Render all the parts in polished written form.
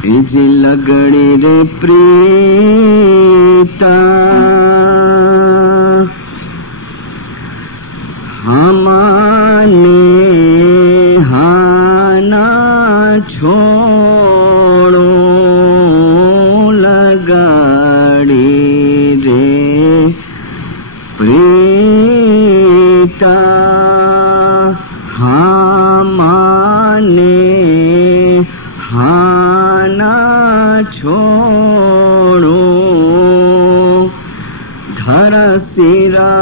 Easy लगड़ी रे प्रीता हमने हाना छोड़ो लगाड़ी रे प्रीता हमने हाना छोड़ो धर सिरा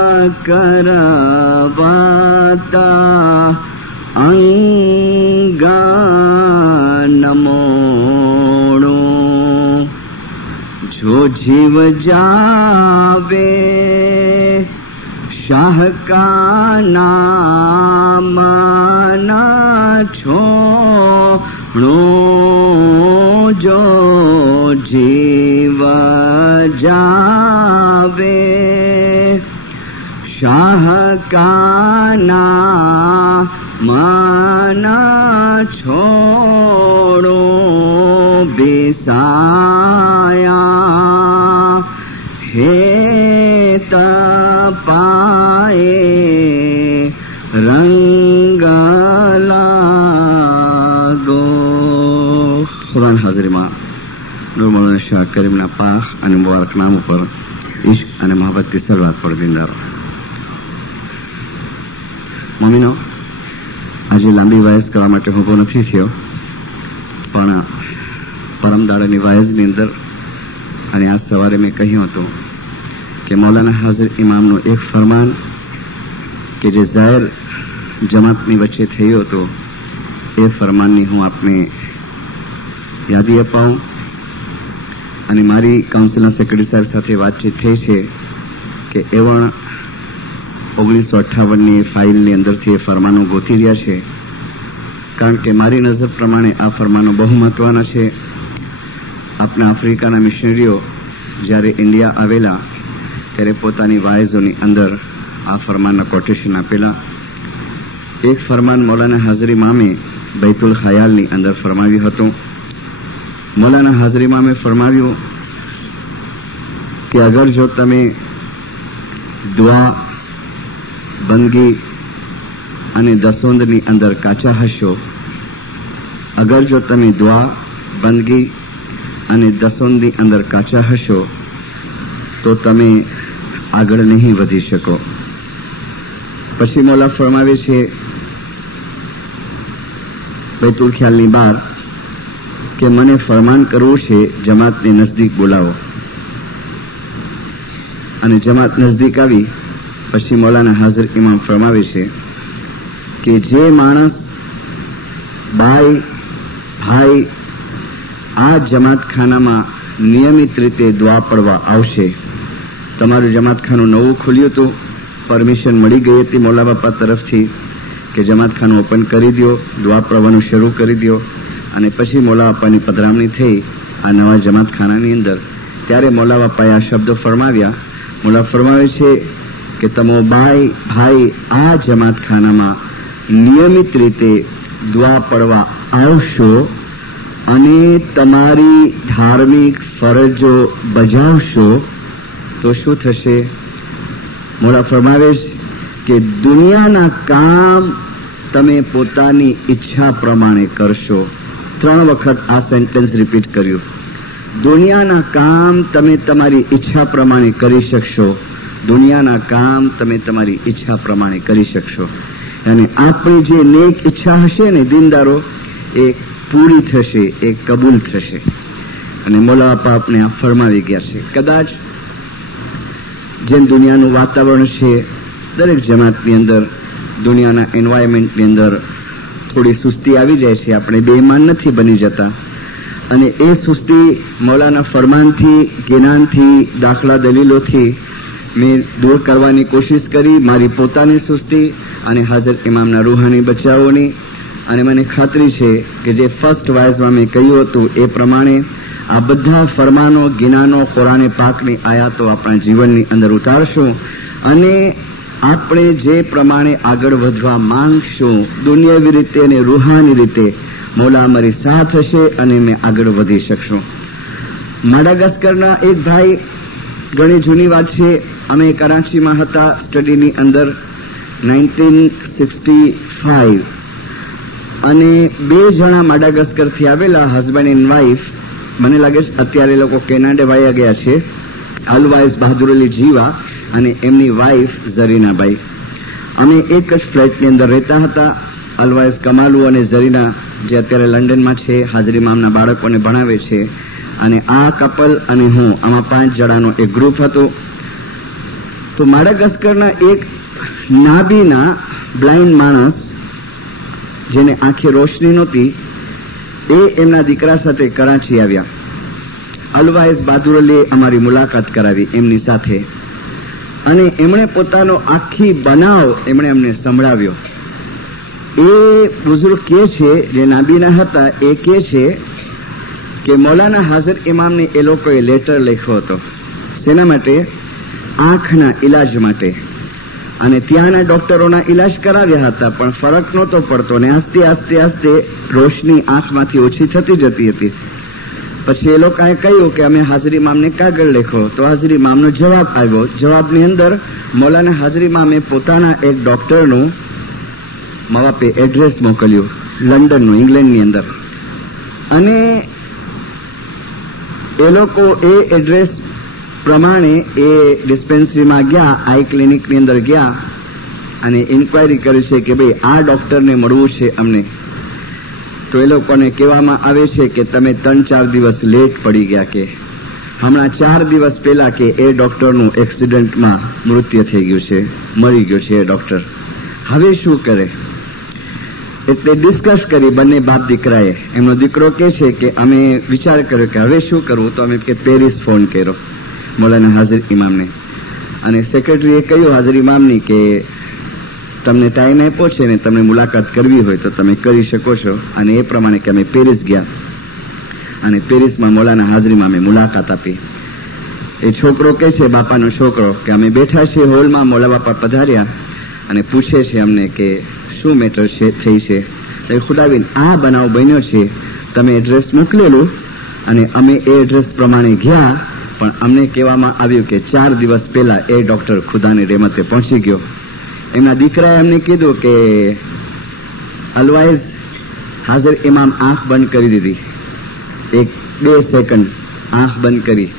करवाता अंगा नमोड़ो जो जीव जावे शाह का नाम ना छोड़ो जो जीव जावे शाह का नाम ना छोड़ो बेसाया हे पाए रंग लागो. खुदा हाजरीમાં નૂર મૌલાના શાહ કરીમના પાક અને મુબારક નામ ઉપર ઇશ્ક અને મહોબ્બતની સલવાત પર દિનદારો. મમ્મીનો આજે લાંબી વાયસ કરવા માટે ઉભો નથી થયો, પણ પરમદાડાની વાયસની અંદર અને આજ સવારે મેં કહ્યું હતું કે મૌલાના હાજર ઇમામનું એક ફરમાન કે જે જાહેર જમાતની વચ્ચે થયું હતું એ ફરમાનની હું આપને યાદી અપાવું. અને મારી કાઉન્સિલના સેક્રેટરી સાહેબ સાથે વાતચીત થઈ છે કે એવણ 1958ની ફાઇલની અંદરથી એ ફરમાનો ગોતી રહ્યા છે, કારણ કે મારી નજર પ્રમાણે આ ફરમાનો બહુ મહત્વના છે. આપણા આફ્રિકાના મિશનરીઓ જ્યારે ઇન્ડિયા આવેલા ત્યારે પોતાની વાયઝોની અંદર આ ફરમાનના કોટેશન આપેલા. એક ફરમાન મૌલાના હાજર ઇમામે બૈતુલ ખયાલની અંદર ફરમાવ્યું હતું. મૌલાના હાજર ઇમામે ફરમાવ્યું કે અગર જો તમે દુઆ, બંદગી અને દસોંદની અંદર કાચા હશો, અગર જો તમે દુઆ, બંદગી અને દસોંદની અંદર કાચા હશો તો તમે આગળ નહીં વધી શકો. પછી મૌલા ફરમાવે છે બૈતુલ ખ્યાલની બહાર કે મને ફરમાન કરવું છે જમાતને નજદીક બોલાવો. અને જમાત નજદીક આવી પછી મૌલાના હાજર ઇમામ ફરમાવે છે કે જે માણસ ભાઈ આ જમાતખાનામાં નિયમિત રીતે દુઆ પડવા આવશે. તમારું જમાતખાનું નવું ખુલ્યું હતું, પરમિશન મળી ગઈ હતી મૌલા બાપા તરફથી કે જમાતખાનું ઓપન કરી દો, દુઆ પડવાનું શરૂ કરી દો. અને પછી મૌલા બાપાની પધરામણી થઈ આ નવા જમાતખાનાની અંદર. ત્યારે મૌલા બાપાએ આ શબ્દો ફરમાવ્યા. મૌલા ફરમાવે છે કે તમે ભાઈ આ જમાતખાનામાં નિયમિત રીતે દુઆ પડવા આવશો અને તમારી ધાર્મિક ફરજો બજાવશો તો શું થશે? મોડા ફરમાવે કે દુનિયાના કામ તમે પોતાની ઈચ્છા પ્રમાણે કરશો. 3 વખત આ સેન્ટેન્સ રિપીટ કર્યું. દુનિયાના કામ તમે તમારી ઈચ્છા પ્રમાણે કરી શકશો. દુનિયાના કામ તમે તમારી ઈચ્છા પ્રમાણે કરી શકશો. અને આપણી જે નેક ઈચ્છા હશે ને દિનદારો, એ પૂરી થશે, એ કબૂલ થશે. અને મૌલા બાપા આપને આ ફરમાવી ગયા છે. કદાચ જેમ દુનિયાનું વાતાવરણ છે, દરેક જમાતની અંદર દુનિયાના એન્વાયરમેન્ટની અંદર થોડી સુસ્તી આવી જાય છે. આપણે બેઈમાન નથી બની જતા. અને એ સુસ્તી મૌલાના ફરમાનથી, જ્ઞાનથી, દાખલા દલીલોથી મેં દૂર કરવાની કોશિશ કરી. મારી પોતાની સુસ્તી અને હાજર ઇમામના રૂહાની બચાવોની. અને મને ખાતરી છે કે જે ફર્સ્ટ વાઇઝમાં મેં કહ્યું હતું એ પ્રમાણે આ બધા ફરમાનો, જ્ઞાનો, કુરાને પાકની આયાતો આપણા જીવનની અંદર ઉતારશું. અને આપણે જે પ્રમાણે આગળ વધવા માંગશું, દુનિયાવી રીતે અને રૂહાની રીતે, મૌલા અમારી સાથ હશે અને અમે આગળ વધી શકશું. માડાગાસ્કરના એક ભાઈ, ઘણી જૂની વાત છે, અમે કરાચીમાં હતા સ્ટડીની અંદર 1965 અને 2 જણા માડાગાસ્કરથી આવેલા, હસબન્ડ એન્ડ વાઇફ. મને લાગે છે અત્યારે લોકો કેનાડા વાયા ગયા છે. અલવાઇઝ બહાદુર અલી જીવા અને એમની વાઇફ ઝરીનાભાઈ. અમે એક જ ફ્લેટની અંદર રહેતા હતા. અલવાઇઝ કમાલુ અને ઝરીના જે અત્યારે લંડનમાં છે, હાજરી મામના બાળકોને ભણાવે છે. અને આ કપલ અને હું, આમાં 5 જણાનો એક ગ્રુપ હતું. તો માડાગાસ્કરના એક નાબીના બ્લાઇન્ડ માણસ, જેને આંખે રોશની નહોતી, એ એમના દીકરા સાથે કરાચી આવ્યા. અલવાઇઝ બહાદુર અલીએ અમારી મુલાકાત કરાવી એમની સાથે અને એમણે પોતાનો આખી બનાવ એમણે અમને સંભળાવ્યો. એ બુઝુર્ગ કહે છે, જે નાબીના હતા, એ કહે છે કે મૌલાના હાજર ઇમામને એ લોકોએ લેટર લખ્યો હતો. શેના માટે? આંખના ઇલાજ માટે. અને ત્યાંના ડોક્ટરોના ઇલાજ કરાવ્યા હતા, પણ ફરક નહોતો પડતો અને આસ્તે આસ્તે આસ્તે રોશની આંખમાંથી ઓછી થતી જતી હતી. પછી એ લોકોએ કહ્યું કે અમે હાજરી મામને કાગળ લખ્યો. તો હાજરી મામનો જવાબ આવ્યો. જવાબની અંદર મૌલાના હાજરી મામે પોતાના એક ડોક્ટરનું મવાપે એડ્રેસ મોકલ્યું, લંડનનું, ઇંગ્લેન્ડની અંદર. અને એ લોકો એ એડ્રેસ પ્રમાણે એ ડિસ્પેન્સરીમાં ગયા, આઈ ક્લિનિકની અંદર ગયા અને ઇન્ક્વાયરી કરી છે કે ભાઈ આ ડોક્ટરને મળવું છે અમને. તો એ લોકોને કહેવામાં આવે છે કે તમે 3-4 દિવસ લેટ પડી ગયા, કે હમણાં 4 દિવસ પહેલા કે એ ડોક્ટરનું એક્સિડન્ટમાં મૃત્યુ થઈ ગયું છે, મરી ગયો છે એ ડોક્ટર. હવે શું કરે? એટલે ડિસ્કસ કરી બંને બાપ દીકરાએ. એમનો દીકરો કહે છે કે અમે વિચાર કર્યો કે હવે શું કરવું, તો અમે કે પેરિસ ફોન કર્યો મૌલાના હાજર ઇમામને. અને સેક્રેટરીએ કહ્યું હાજર ઇમામની કે તમને ટાઈમ આપ્યો છે ને, તમને મુલાકાત કરવી હોય તો તમે કરી શકો છો. અને એ પ્રમાણે કે અમે પેરિસ ગયા અને પેરિસમાં મૌલાના હાજર ઇમામે મુલાકાત આપી. એ છોકરો કહે છે, બાપાનો છોકરો, કે અમે બેઠા છીએ હોલમાં, મૌલા બાપા પધાર્યા અને પૂછે છે અમને કે શું મેટર થઈ છે. ખુદાબીન, આ બનાવ બન્યો છે, તમે એડ્રેસ મોકલેલું અને અમે એ એડ્રેસ પ્રમાણે ગયા, પણ અમને કહેવામાં આવ્યું કે 4 દિવસ પહેલા એ ડોક્ટર ખુદાની રહેમતે પહોંચી ગયો. એમના દીકરાએ અમને કીધું કે અલવાઇઝ હાજર ઇમામ આંખ બંધ કરી દીધી, 1-2 સેકન્ડ આંખ બંધ કરી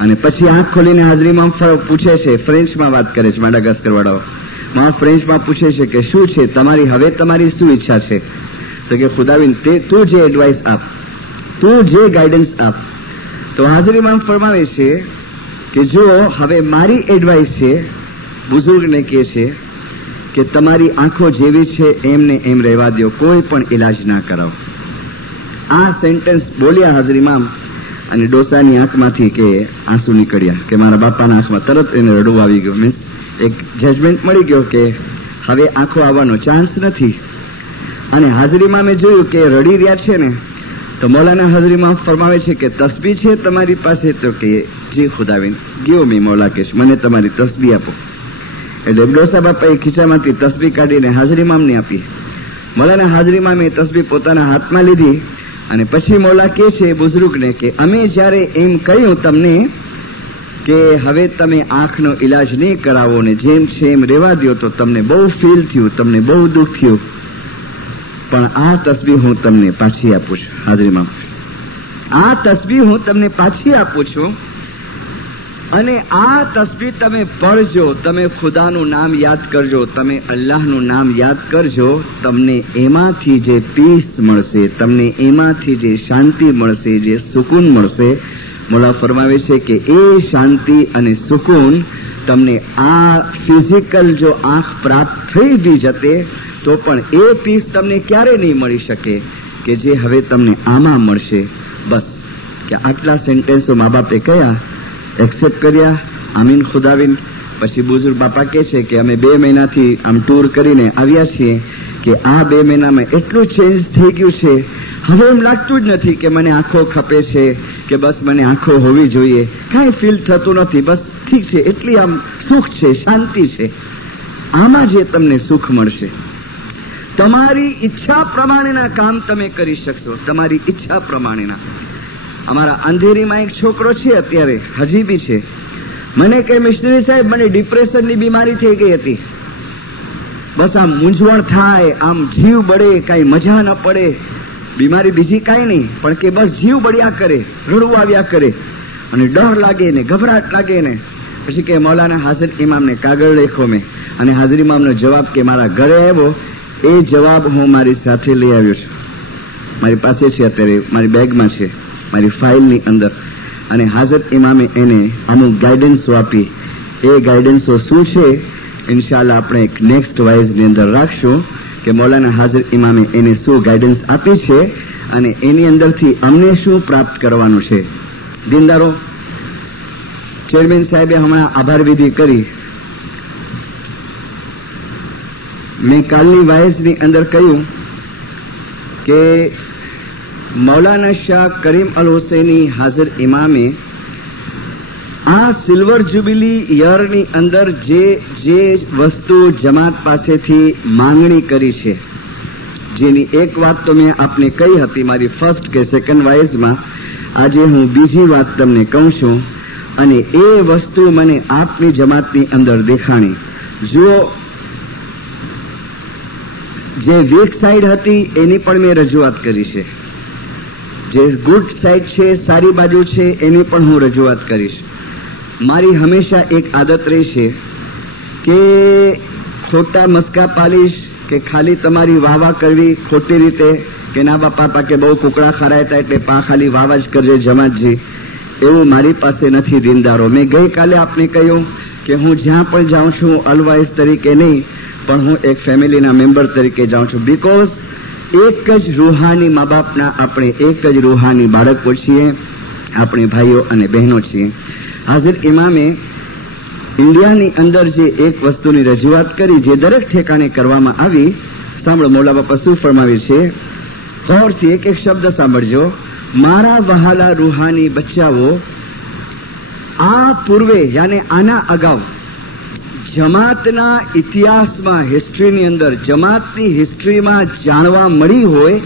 અને પછી આંખ ખોલીને હાજર ઇમામ પૂછે છે, ફ્રેન્ચમાં વાત કરે છે માડાગાસ્કર વાળાઓ, ફ્રેન્ચમાં પૂછે છે કે શું છે તમારી, હવે તમારી શું ઈચ્છા છે? તો કે ખુદાબીન, તું જે એડવાઇસ આપ, તું જે ગાઈડન્સ આપ. તો હાજર ઇમામ ફરમાવે છે કે જો હવે મારી એડવાઇસ છે, બુઝુર્ગને કહે છે કે તમારી આંખો જેવી છે એમને એમ રહેવા દો, કોઈ પણ ઇલાજ ના કરાવો. આ સેન્ટેન્સ બોલ્યા હાજર ઇમામ અને ડોસાની આંખમાંથી કે આંસુ નીકળ્યા, કે મારા બાપાના આંખમાં તરત એને રડવું આવી ગયું. મીન્સ એક જજમેન્ટ મળી ગયો કે હવે આંખો આવવાનો ચાન્સ નથી. અને હાજર ઇમામે જોયું કે રડી રહ્યા છે ને, તો મૌલાના હાજર ઇમામ ફરમાવે છે કે તસ્બી છે તમારી પાસે? તો કે જી ખુદાબીન, ગયો મેં મૌલા કે મને તમારી તસ્બી આપો. એટલે ડોસા બાપાએ ખીચામાંથી તસ્બી કાઢીને હાજર ઇમામને આપી. મૌલાના હાજર ઇમામે તસ્બી પોતાના હાથમાં લીધી અને પછી મૌલા કહે છે બુઝુર્ગને કે અમે જ્યારે એમ કહ્યું તમને કે હવે તમે આંખનો ઇલાજ નહીં કરાવો ને જેમ છે એમ રહેવા દો, તો તમને બહુ ફીલ થયું, તમને બહુ દુઃખ થયું, પણ આ તસ્બી હું તમને પાછી આપું છું. હાજર ઇમામ, આ તસ્બી હું તમને પાછી આપું છું અને આ તસ્બી તમે પઢજો, તમે ખુદાનું નામ યાદ કરજો, તમે અલ્લાહનું નામ યાદ કરજો, તમને એમાંથી જે પીસ મળશે, તમને એમાંથી જે શાંતિ મળશે, જે સુકૂન મળશે, મૌલા ફરમાવે છે કે એ શાંતિ અને સુકૂન તમને આ ફિઝિકલ જો આંખ પ્રાપ્ત થઈ બી જતે તો પણ એ પીસ તમને ક્યારે નહીં મળી શકે કે જે હવે તમને આમાં મળશે. બસ કે આટલા સેન્ટેન્સો મા બાપે કયા, એક્સેપ્ટ કર્યા, આમીન ખુદાવીન. પછી બુઝુર્ગ બાપા કહે છે કે અમે 2 મહિનાથી આમ ટૂર કરીને આવ્યા છીએ કે આ 2 મહિનામાં એટલું ચેન્જ થઈ ગયું છે, હવે એમ લાગતું જ નથી કે મને આંખો ખપે છે કે બસ મને આંખો હોવી જોઈએ, કાંઈ ફીલ થતું નથી, બસ ઠીક છે, એટલી આમ સુખ છે, શાંતિ છે, આમાં જે તમને સુખ મળશે. તમારી ઈચ્છા પ્રમાણેના કામ તમે કરી શકશો, તમારી ઈચ્છા પ્રમાણેના. અમારા અંધેરીમાં એક છોકરો છે, અત્યારે હજી બી છે. મને કહે, મિશનરી સાહેબ, મને ડિપ્રેશનની બીમારી થઈ ગઈ હતી. બસ આમ મૂંઝવણ થાય, આમ જીવ બળે, કાંઈ મજા ન પડે. બીમારી બીજી કાંઈ નહીં, પણ કે બસ જીવ બળ્યા કરે, રડવું આવ્યા કરે અને ડર લાગે ને ગભરાટ લાગે ને. પછી કે મૌલાના હાજર ઇમામને કાગળ લખ્યો મેં, અને હાજર ઇમામનો જવાબ કે મારા ઘરે આવ્યો, એ જવાબ હું મારી સાથે લઈ આવ્યો છું. મારી પાસે છે, અત્યારે મારી બેગમાં છે, મારી ફાઇલની અંદર. અને હાજર ઇમામે એને અમુક ગાઈડન્સો આપી. એ ગાઈડન્સો શું છે, ઇન્શાઅલ્લાહ આપણે એક નેક્સ્ટ વાઇઝની અંદર રાખશું કે મૌલાના હાજર ઇમામે એને શું ગાઈડન્સ આપી છે અને એની અંદરથી અમને શું પ્રાપ્ત કરવાનું છે. દીનદારો, ચેરમેન સાહેબે હમણાં આભાર વિધિ કરી. મેં કાલની વાઇઝની અંદર કહ્યું કે મૌલાના શાહ કરીમ અલ હુસૈની હાજર ઇમામે આ સિલ્વર જ્યુબિલી યરની અંદર જે વસ્તુ જમાત પાસેથી માંગણી કરી છે, જેની એક વાત તો મેં આપને કહી હતી મારી ફર્સ્ટ કે સેકન્ડ વાઇઝમાં, આજે હું બીજી વાત તમને કહું છું. અને એ વસ્તુ મને આપની જમાતની અંદર દેખાણી. જુઓ, જે વીક સાઈડ હતી એની પણ મેં રજૂઆત કરી છે, જે ગુડ સાઈડ છે, સારી બાજુ છે, એની પણ હું રજૂઆત કરીશ. મારી હંમેશા એક આદત રહી છે કે ખોટા મસ્કા પાલીશ કે ખાલી તમારી વાવા કરવી ખોટી રીતે કે ના બાપા કે બહુ કુકડા ખરાય હતા એટલે પા ખાલી વાવા જ કરજે જમાતજી, એવું મારી પાસે નથી. દીનદારો, મેં ગઈકાલે આપને કહ્યું કે હું જ્યાં પણ જાઉં છું અલવાઇઝ તરીકે નહીં, પણ હું એક ફેમિલીના મેમ્બર તરીકે જાઉં છું. બીકોઝ એક જ રૂહાની મા બાપના આપણે એક જ રૂહાની બાળકો છીએ, આપણે ભાઈઓ અને બહેનો છીએ. હાજર ઇમામે ઇન્ડિયાની અંદર જે એક વસ્તુની રજૂઆત કરી, જે દરેક ઠેકાણે કરવામાં આવી. સાંભળો, મૌલા બાપા શું ફરમાવે છે, ગૌરથી એક એક શબ્દ સાંભળજો. મારા વહાલા રૂહાની બચ્ચાઓ, આ પૂર્વે યાને આના અગાઉ જમાતના ઇતિહાસમાં, હિસ્ટ્રીની અંદર, જમાતની હિસ્ટ્રીમાં જાણવા મળી હોય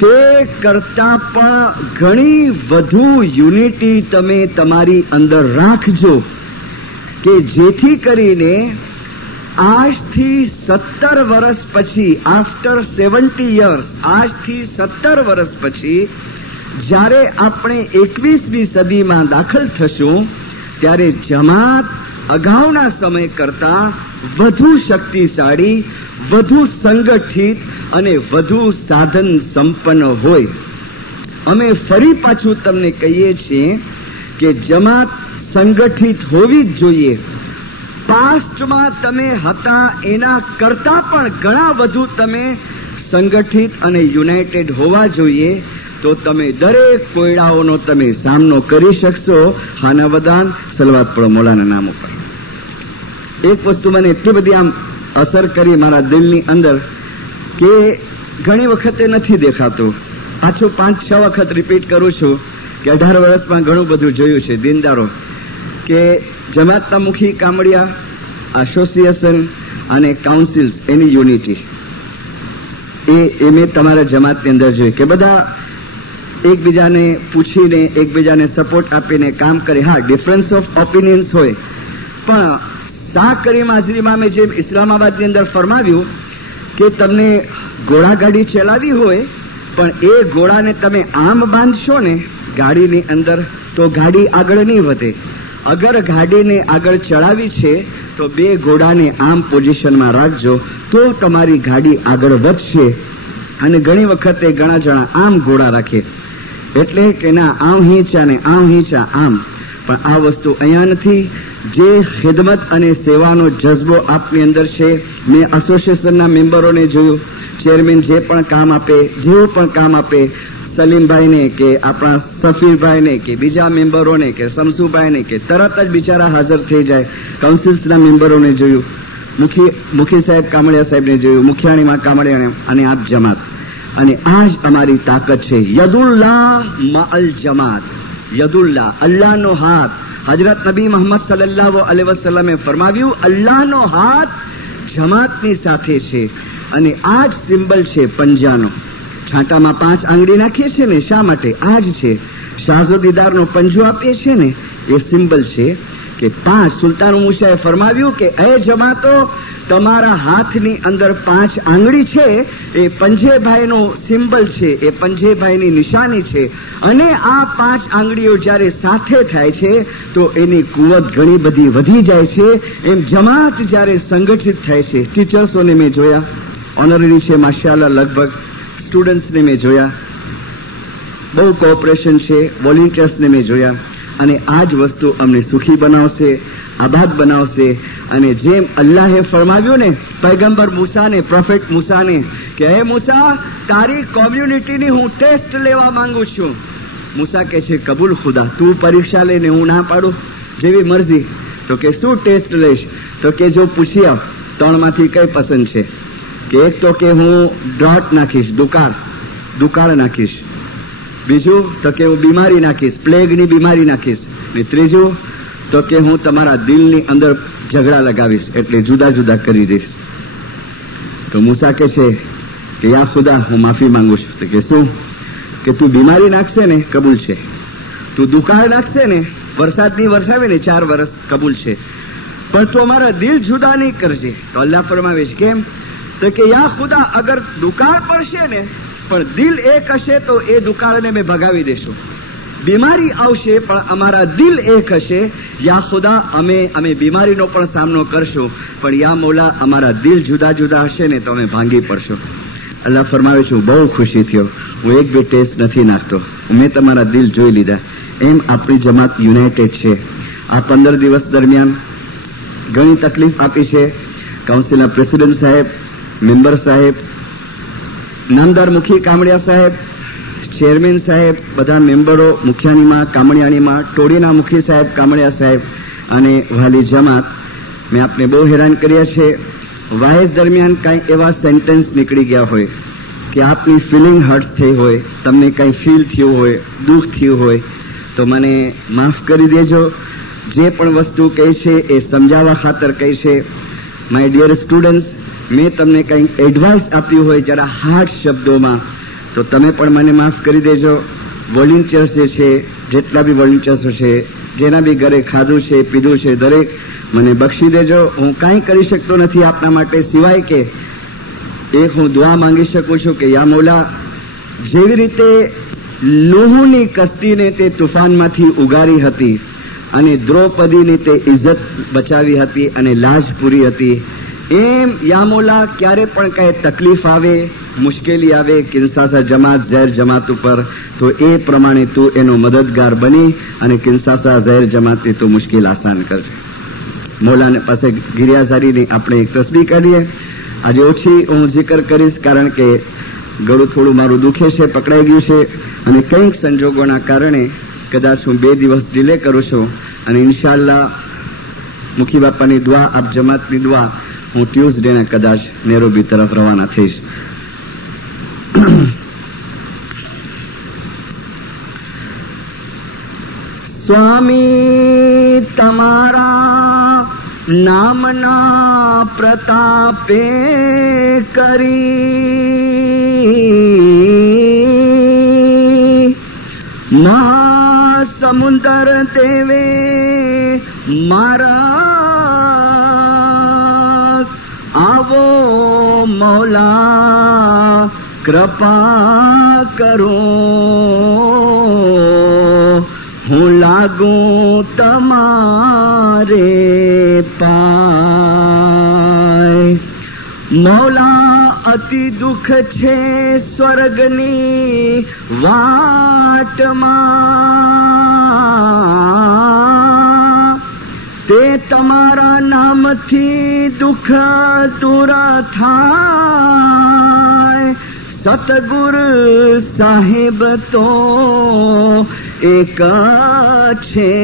તે કરતા પણ ઘણી વધુ યુનિટી તમે તમારી અંદર રાખજો કે જેથી કરીને આજથી 17 વર્ષ પછી, આફ્ટર 70 યર્સ, આજથી 17 વર્ષ પછી જ્યારે આપણે 21મી સદીમાં દાખલ થશું ત્યારે જમાત અગાઉના સમય કરતા વધુ શક્તિશાળી, વધુ સંગઠિત અને વધુ સાધન સંપન્ન હોય. અમે ફરી પાછું તમને કહીએ છીએ કે જમાત સંગઠિત હોવી જ જોઈએ. પાસ્ટમાં તમે હતા એના કરતા પણ ઘણા વધુ તમે સંગઠિત અને યુનાઇટેડ હોવા જોઈએ, તો તમે દરેક કોયડાઓનો તમે સામનો કરી શકશો. ખાના વદાન સલવાત પડો મૌલાના નામ ઉપર. એક વસ્તુ મને એટલી બધી આમ અસર કરી મારા દિલની અંદર કે ઘણી વખતે નથી દેખાતું. પાછું 5-6 વખત રિપીટ કરું છું કે 18 વર્ષમાં ઘણું બધું જોયું છે. દીનદારો, કે જમાતના મુખી કામડિયા એસોસિએશન અને કાઉન્સિલ્સ, એની યુનિટી એ મેં તમારા જમાતની અંદર જોયું કે બધા એકબીજાને પૂછીને, એકબીજાને સપોર્ટ આપીને કામ કરે. હા, ડિફરન્સ ઓફ ઓપિનિયન્સ હોય, પણ શાહ કરીમ હાજર ઇમામે જેમ ઇસ્લામાબાદની અંદર ફરમાવ્યું કે તમને ઘોડાગાડી ચલાવી હોય પણ એ ઘોડાને તમે આમ બાંધશો ને ગાડીની અંદર તો ગાડી આગળ નહીં વધે. અગર ગાડીને આગળ ચડાવી છે તો 2 ઘોડાને આમ પોઝિશનમાં રાખજો તો તમારી ગાડી આગળ વધશે. અને ઘણી વખતે ઘણા જણા આમ ઘોડા રાખે, એટલે કે ના આમ હિંચા ને આમ હિંચા આમ. પણ આ વસ્તુ અહીંયા નથી. જે ખિદમત અને સેવાનો જજ્બો આપની અંદર છે, મેં એસોસિએશનના મેમ્બરોને જોયું, ચેરમેન જે પણ કામ આપે, જેવું પણ કામ આપે, સલીમભાઈને કે આપણા સફીરભાઈને કે બીજા મેમ્બરોને કે શમસુભાઈને કે તરત જ બિચારા હાજર થઈ જાય. કાઉન્સિલ્સના મેમ્બરોને જોયું, મુખી સાહેબ કામડિયા સાહેબને જોયું, મુખિયાણીમાં કામડિયા અને આપ જમાત. અને આ જ અમારી તાકાત છે. યદુલ્લાહ મઅલ જમાત. યદુલ્લાહ, અલ્લાહનો હાથ. હજરત નબી મોહમ્મદ સલ્લલ્લાહુ અલૈહિ વસલ્લમે ફરમાવ્યું, અલ્લાહનો હાથ જમાતની સાથે છે. અને આ જ સિમ્બલ છે પંજાનો. છાંટામાં 5 આંગળી નાખીએ છીએ ને, શા માટે? આ જ છે. શાહજો દીદારનો પંજો આપીએ છીએ ને, એ સિમ્બલ છે કે 5. સુલતાન મૂસાએ ફરમાવ્યું કે એ જમાતો, તમારા હાથની અંદર 5 આંગળી છે, એ પંજેભાઈનો સિમ્બલ છે, એ પંજેભાઈની નિશાની છે. અને આ 5 આંગળીઓ જ્યારે સાથે થાય છે તો એની કુવત ઘણી બધી વધી જાય છે. એમ જમાત જ્યારે સંગઠિત થાય છે, ટીચર્સોને મેં જોયા, ઓનરરી છે માશાઅલ્લાહ, લગભગ સ્ટુડન્ટ્સને મેં જોયા, બહુ કોઓપરેશન છે, વોલેન્ટિયર્સને મેં જોયા. અને આ જ વસ્તુ અમને સુખી બનાવશે, આબાદ બનાવશે. અને જેમ અલ્લાહે ફરમાવ્યું ને પૈગંબર મૂસાને, પ્રોફેટ મૂસાને, કે હે મૂસા, તારી કોમ્યુનિટીની હું ટેસ્ટ લેવા માંગુ છું. મૂસા કહે છે કબૂલ ખુદા, તું પરીક્ષા લઈને હું ના પાડું, જેવી મરજી. તો કે શું ટેસ્ટ લઈશ? તો કે જો પૂછી આવ 3માંથી કઈ પસંદ છે? કે એક તો કે હું ડ્રોટ નાખીશ, દુકાળ નાખીશ. બીજું તો કે હું બીમારી નાખીશ, પ્લેગની બીમારી નાખીશ. ને ત્રીજું તો કે હું તમારા દિલની અંદર ઝઘડા લગાવીશ, એટલે જુદા જુદા કરી દઈશ. તો મૂસા કહે છે કે યા ખુદા, હું માફી માંગુ છું. તો કે શું? કે તું બીમારી નાખશે ને, કબૂલ છે. તું દુકાળ નાખશે ને, વરસાદની વરસાવે ને 4 વર્ષ, કબૂલ છે. પણ તું અમારા દિલ જુદા નહીં કરજે. તો અલ્લાહ ફરમાવે છે કેમ? તો કે યા ખુદા, અગર દુકાળ પડશે ને પણ દિલ એક હશે તો એ દુકાળને મેં ભગાવી દેશું. બીમારી આવશે પણ અમારા દિલ એક હશે. યા ખુદા, અમે બીમારીનો પણ સામનો કરશું, પણ યા મૌલા, અમારા દિલ જુદા જુદા હશે ને તો અમે ભાંગી પડશું. અલ્લાહ ફરમાવે છે, બહુ ખુશી થયો, હું એક બે ટેસ્ટ નથી નાખતો, મેં તમારા દિલ જોઈ લીધા. એમ આપણી જમાત યુનાઇટેડ છે. આ 15 દિવસ દરમિયાન ઘણી તકલીફ આપી છે. કાઉન્સિલના પ્રેસિડેન્ટ સાહેબ, મેમ્બર સાહેબ, નામદાર મુખી કામડિયા સાહેબ, ચેરમેન સાહેબ, બધા મેમ્બરો, મુખિયાનીમાં, કામડિયાણીમાં, ટોળીના મુખી સાહેબ, કામડિયા સાહેબ અને વાલી જમાત, મેં આપને બહુ હેરાન કર્યા છે. વાયસ દરમિયાન કંઈ એવા સેન્ટેન્સ નીકળી ગયા હોય કે આપની ફિલિંગ હર્ટ થઈ હોય, તમને કંઈ ફીલ થયું હોય, દુઃખ થયું હોય, તો મને માફ કરી દેજો. જે પણ વસ્તુ કહી છે એ સમજાવવા ખાતર કહી છે. માય ડિયર સ્ટુડન્ટ્સ, મેં તમને કંઈક એડવાઇસ આપ્યું હોય જરા હાર્ડ શબ્દોમાં, તો તમે પણ મને માફ કરી દેજો. વોલેન્ટિયર્સ જે છે, જેટલા બી વોલેન્ટિયર્સ છે, જેના બી ઘરે ખાધું છે, પીધું છે, દરેક મને બક્ષી દેજો. હું કાંઈ કરી શકતો નથી આપના માટે, સિવાય કે એક હું દુઆ માંગી શકું છું કે યા મૌલા, જેવી રીતે નૂહની કસ્તીને તે તુફાનમાંથી ઉગારી હતી અને દ્રૌપદીની તે ઇજ્જત બચાવી હતી અને લાજ પૂરી હતી, એમ યા મૌલા, ક્યારે પણ કઈ તકલીફ આવે, મુશ્કેલી આવે કિન્સાસા જમાત, ઝૈર જમાત ઉપર, તો એ પ્રમાણે તું એનો મદદગાર બની અને કિન્સાસા ઝૈર જમાતની તું મુશ્કેલ આસાન કરજે. મૌલાને પાસે ગિરિયાઝારીની આપણે એક તસબીહ કાઢીએ. આજે ઓછી હું જિકર કરીશ કારણ કે ગળું થોડું મારું દુખે છે, પકડાઈ ગયું છે, અને કંઈક સંજોગોના કારણે કદાચ હું 2 દિવસ ડિલે કરું છું. અને ઇન્શાઅલ્લાહ મુખી બાપાની દુઆ, આપ જમાતની દુઆ, હું ટ્યુઝડેના કદાચ નેરોબી તરફ રવાના થઈશ. સ્વામી તમારા નામના પ્રતાપે કરી મહાસમુદર દેવે મારા આવો મૌલા કૃપા કરો, હું લાગું તમારે પાય. મૌલા અતિ દુઃખ છે સ્વર્ગની વાટમાં, તે તમારા નામથી દુઃખ દૂર થાય. સતગુરુ સાહેબ તો એક છે,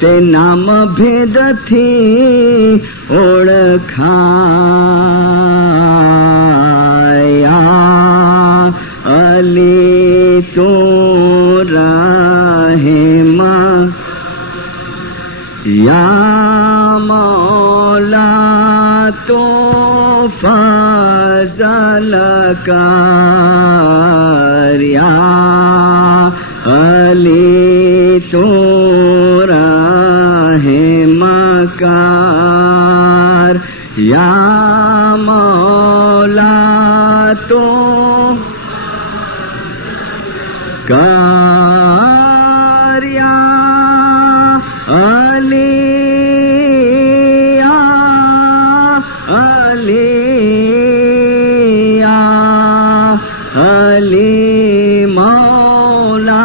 તે નામ ભેદથી ઓળખાય. અલી તો રહેમા યા મૌલા તો مکار یا علی تو راہ مکار یا مولا تو کار یا علی یا علی یا علی مولا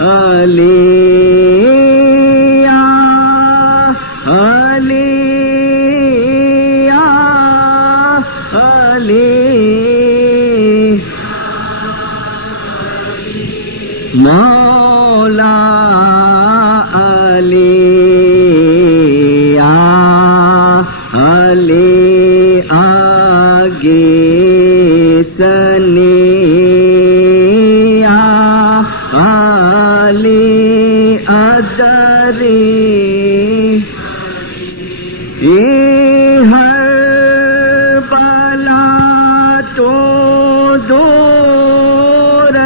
علی یا علی یا علی مولا علی یا علی آگے سنی یا علی ادری ہر بلا تو دور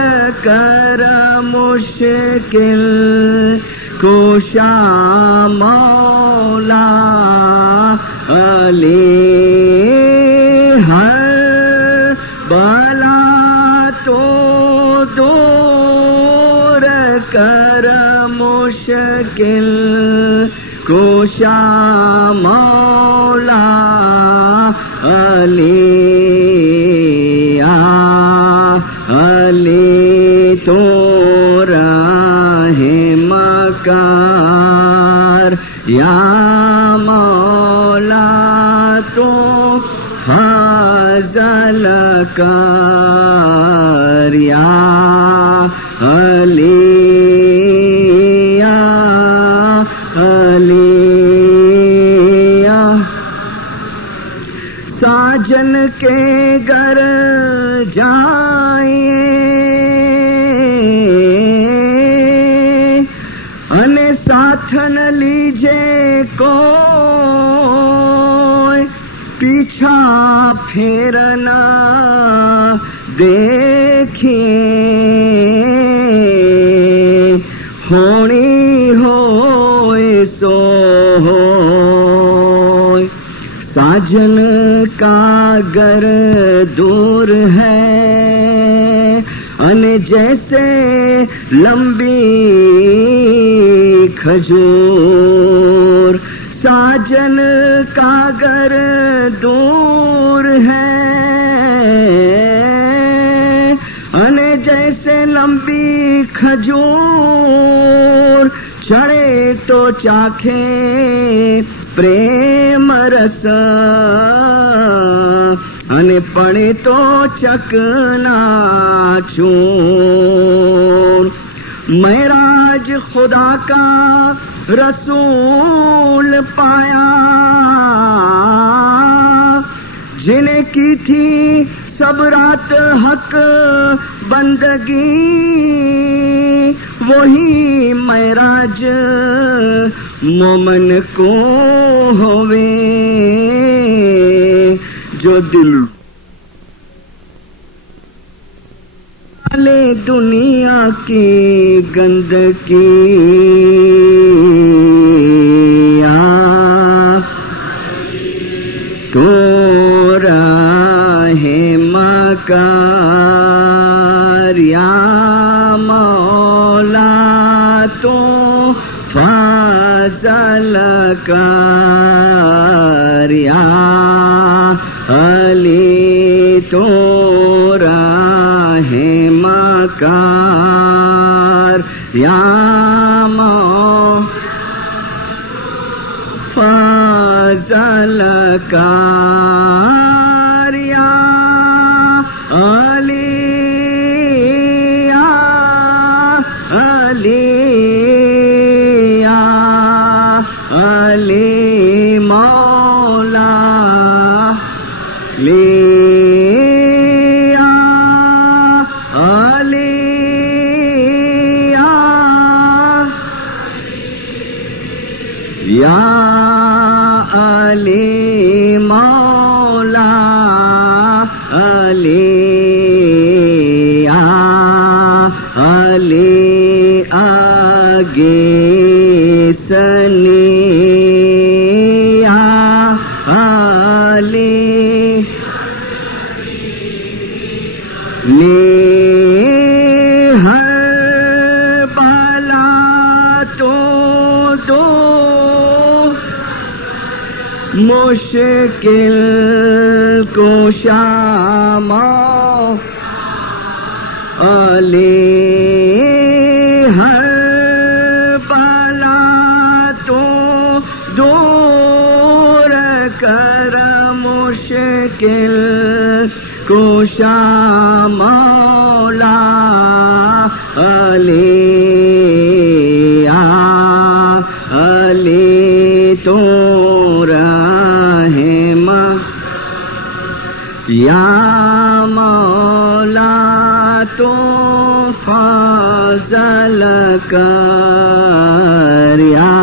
کر مشکل کشا مولا علی ہر بلا تو دور کر مشکل کشا مولا علی علی تو راہ مکار یا مولا تو فضل کار یا علی یا علی یا ساجن کے گھر جائیں ان ساتھ نہ لیجے کوئی پیچھا پھیرنا دیکھیں ہونی ہوئے سو ہوئے ساجن کا گر دور ہے ان جیسے لمبی کھجور ساجن کا گر دور ہے ان جیسے لمبی کھجور چڑھے تو چاکھے پریم رس ان پڑے تو چکنا چون معراج خدا کا رسول پایا جنہیں کی تھی سب رات حق بندگی وہی معراج مومن کو ہوئے جو دل والے دنیا کی گندگی تو راہ مکار یا مولا تو فضل کار یا علی تو راہ مکار یا فضل کار یا علی یا علی یا علی مولا علی یا علی مولا علی आगे सने आले ने हर बाला तो दो मुश्किल को शामा अले हर बाला तो दूर कर मुश्किल को शामौला अले तो रहम या मौला तो फज़ल कर या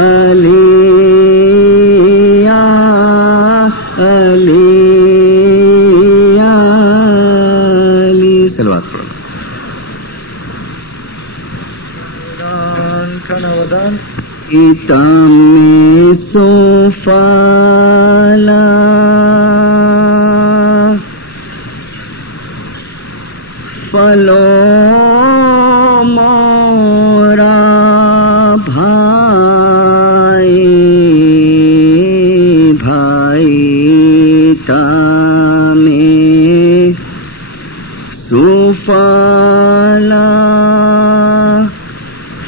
अली या अली या अली सलवात पढ़ो। कर्णवदान इतमे सोफला फलो मोरा भाई भाई तमे सुफला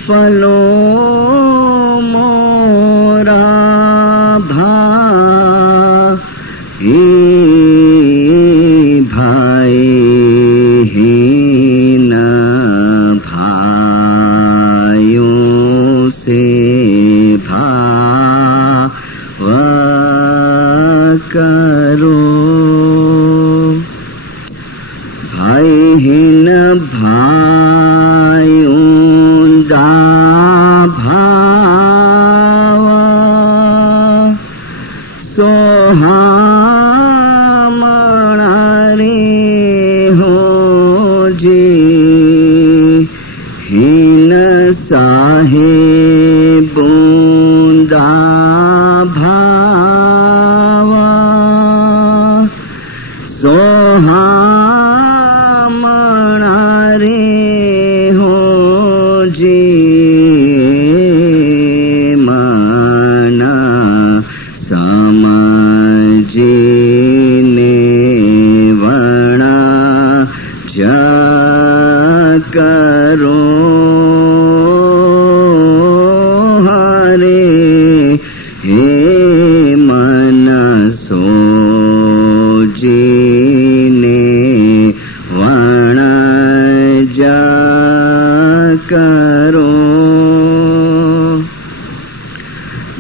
फलो मोरा भाई भाई न भाइयों से भाव करो भाई न भाइयों दा भाव सोहामणा रे हो जी हीन साहेबोंदा भावा सोहामणा रे हो जी मन समझीने वणा करो हरे हे मन सोजीने वणज करो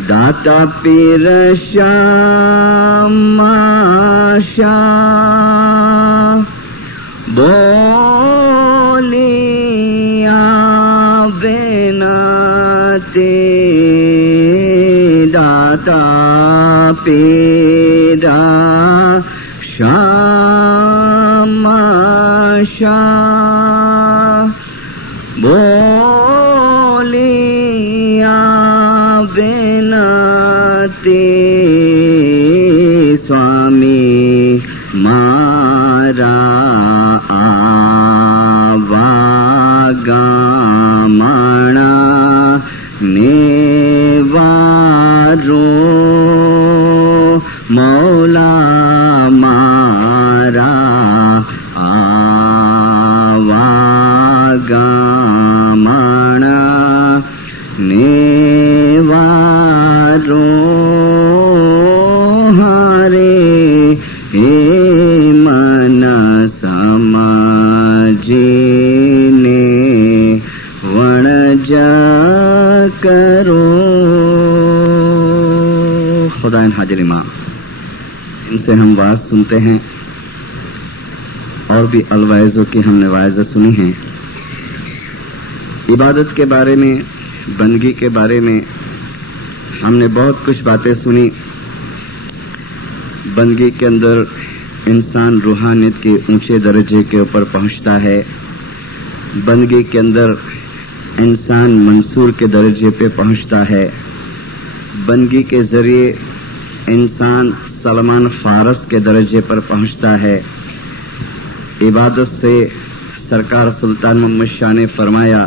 दाता पीर श्यामाशा बोलिया बेनते दाता पेरा श्यामाशा बोलिया बेनते स्वामी मारा आवागमना नेवारो मौला मारा आवागमना नेवारो हरे हे मन समझीने वणज करो। खुदाइन हाजिर इमाम, इनसे हम वाज सुनते हैं और भी अलवाइजों की हमने वाइज़ सुनी हैं। इबादत के बारे में, बंदगी के बारे में हमने बहुत कुछ बातें सुनी। बंदगी के अंदर इंसान रूहानियत के ऊंचे दर्जे के ऊपर पहुंचता है। बंदगी के अंदर इंसान मंसूर के दर्जे पे पहुंचता है। बंदगी के जरिए इंसान सलमान फारस के दर्जे पर पहुंचता है। इबादत से सरकार सुल्तान मोहम्मद शाह ने फरमाया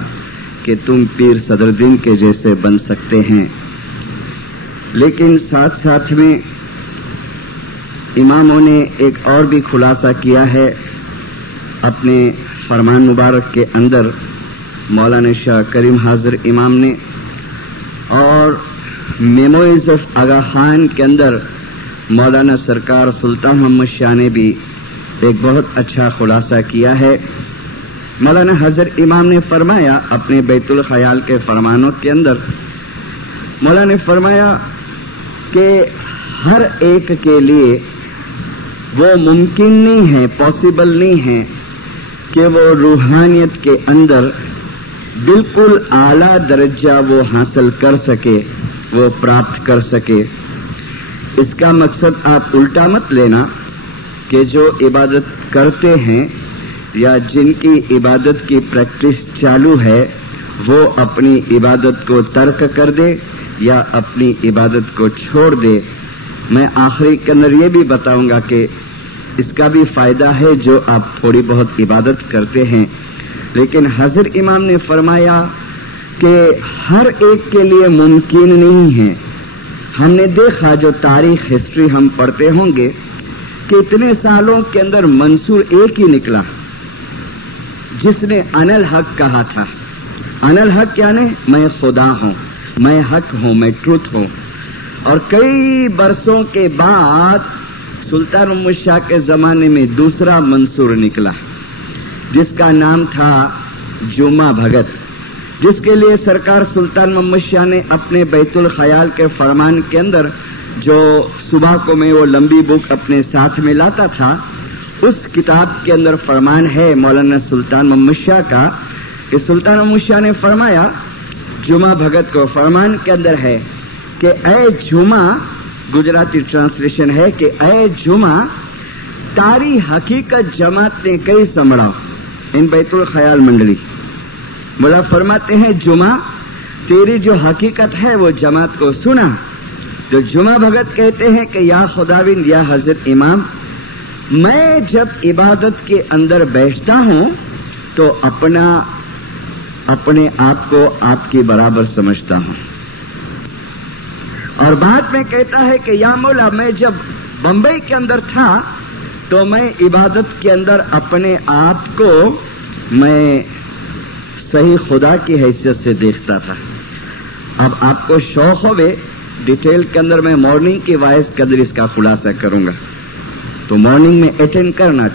कि तुम पीर सदरुद्दीन के जैसे बन सकते हैं। लेकिन साथ साथ में इमामों ने एक और भी खुलासा किया है अपने फरमान मुबारक के अंदर। मौलाना शाह करीम हाजिर इमाम ने और मेमोरीज ऑफ आगा खान के अंदर मौलाना सरकार सुल्तान मोहम्मद शाह ने भी एक बहुत अच्छा खुलासा किया है। मौलाना हजर इमाम ने फरमाया अपने बैतुल ख्याल के फरमानों के अंदर, मौलाना ने फरमाया कि हर एक के लिए वो मुमकिन नहीं है, पॉसिबल नहीं है कि वो रूहानियत के अंदर बिल्कुल आला दर्जा वो हासिल कर सके, वो प्राप्त कर सके। इसका मकसद आप उल्टा मत लेना कि जो इबादत करते हैं या जिनकी इबादत की प्रैक्टिस चालू है वो अपनी इबादत को तर्क कर दे या अपनी इबादत को छोड़ दे। मैं आखिरी के अंदर ये भी बताऊंगा कि इसका भी फायदा है जो आप थोड़ी बहुत इबादत करते हैं। लेकिन हजर इमाम ने फरमाया कि हर एक के लिए मुमकिन नहीं है। हमने देखा जो तारीख हिस्ट्री हम पढ़ते होंगे कि इतने सालों के अंदर मंसूर एक ही निकला जिसने अनल हक कहा था। अनल हक यानी मैं खुदा हूं, मैं हक हूं, मैं ट्रुथ हूं। और कई बरसों के बाद सुल्तान मोहम्मद शाह के जमाने में दूसरा मंसूर निकला जिसका नाम था जुमा भगत, जिसके लिए सरकार सुल्तान मोहम्मद शाह ने अपने बैतुल ख्याल के फरमान के अंदर जो सुबह को मैं वो लंबी बुक अपने साथ में लाता था, उस किताब के अंदर फरमान है मौलाना सुल्तान मोहम्मद शाह का कि सुल्तान मोहम्मद शाह ने फरमाया जुमा भगत को, फरमान के अंदर है कि ऐ जुमा, गुजराती ट्रांसलेशन है कि ऐ जुमा तारी हकीकत जमात ने कई समझाओ इन बैतुल ख्याल मंडली। बोला फरमाते हैं जुमा तेरी जो हकीकत है वो जमात को सुना। जो जुमा भगत कहते हैं कि या खुदाविंद या हजरत इमाम, मैं जब इबादत के अंदर बैठता हूं तो अपने आप को आपके बराबर समझता हूं। और बाद में कहता है कि या मौला, मैं जब बंबई के अंदर था तो मैं इबादत के अंदर अपने आप को मैं सही खुदा की हैसियत से देखता था। अब आपको शौक होवे डिटेल के अंदर मैं मॉर्निंग की वाइस के अंदर इसका खुलासा करूंगा, तो मॉर्निंग में अटेंड करना,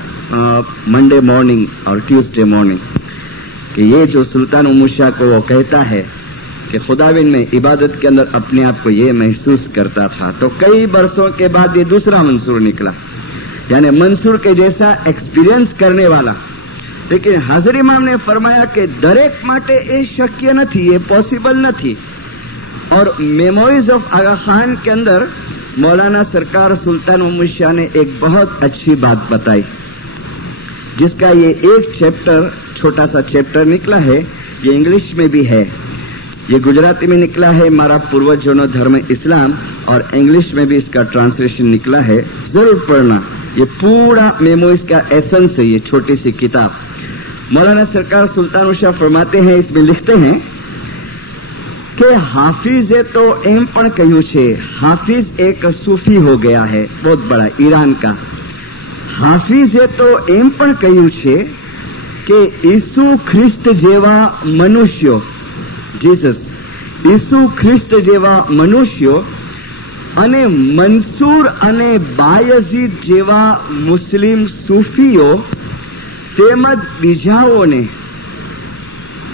मंडे मॉर्निंग और ट्यूसडे मॉर्निंग, कि ये जो सुल्तान मोहम्मद शाह को वो कहता है कि खुदाविन में इबादत के अंदर अपने आप को ये महसूस करता था। तो कई बरसों के बाद ये दूसरा मंसूर निकला, यानी मंसूर के जैसा एक्सपीरियंस करने वाला। लेकिन हाजिर इमाम ने फरमाया कि दरेक माटे ये शक्य न थी, ये पॉसिबल न थी। और मेमोरीज ऑफ आगा खान के अंदर मौलाना सरकार सुल्तान मोहम्मद शाह ने एक बहुत अच्छी बात बताई, जिसका ये एक चैप्टर, छोटा सा चैप्टर निकला है। ये इंग्लिश में भी है, ये गुजराती में निकला है, हमारा पूर्वजों धर्म इस्लाम, और इंग्लिश में भी इसका ट्रांसलेशन निकला है। जरूर पढ़ना, ये पूरा मेमोरीज का एसेंस है ये छोटी सी किताब। मौलाना सरकार सुल्तान शाह फरमाते हैं, इसमें लिखते हैं कि हाफिजे तो एम पण कहू छे, हाफिज एक सूफी हो गया है बहुत बड़ा ईरान का। हाफिजे तो एम पण कहू छे कि ईसु ख्रिस्त जेवा मनुष्यो, जीसस ईसु ख्रिस्त जेवा मनुष्यो અને મંસૂર અને બાયઝીદ જેવા મુસ્લિમ सूफियों તેમજ બીજાઓને,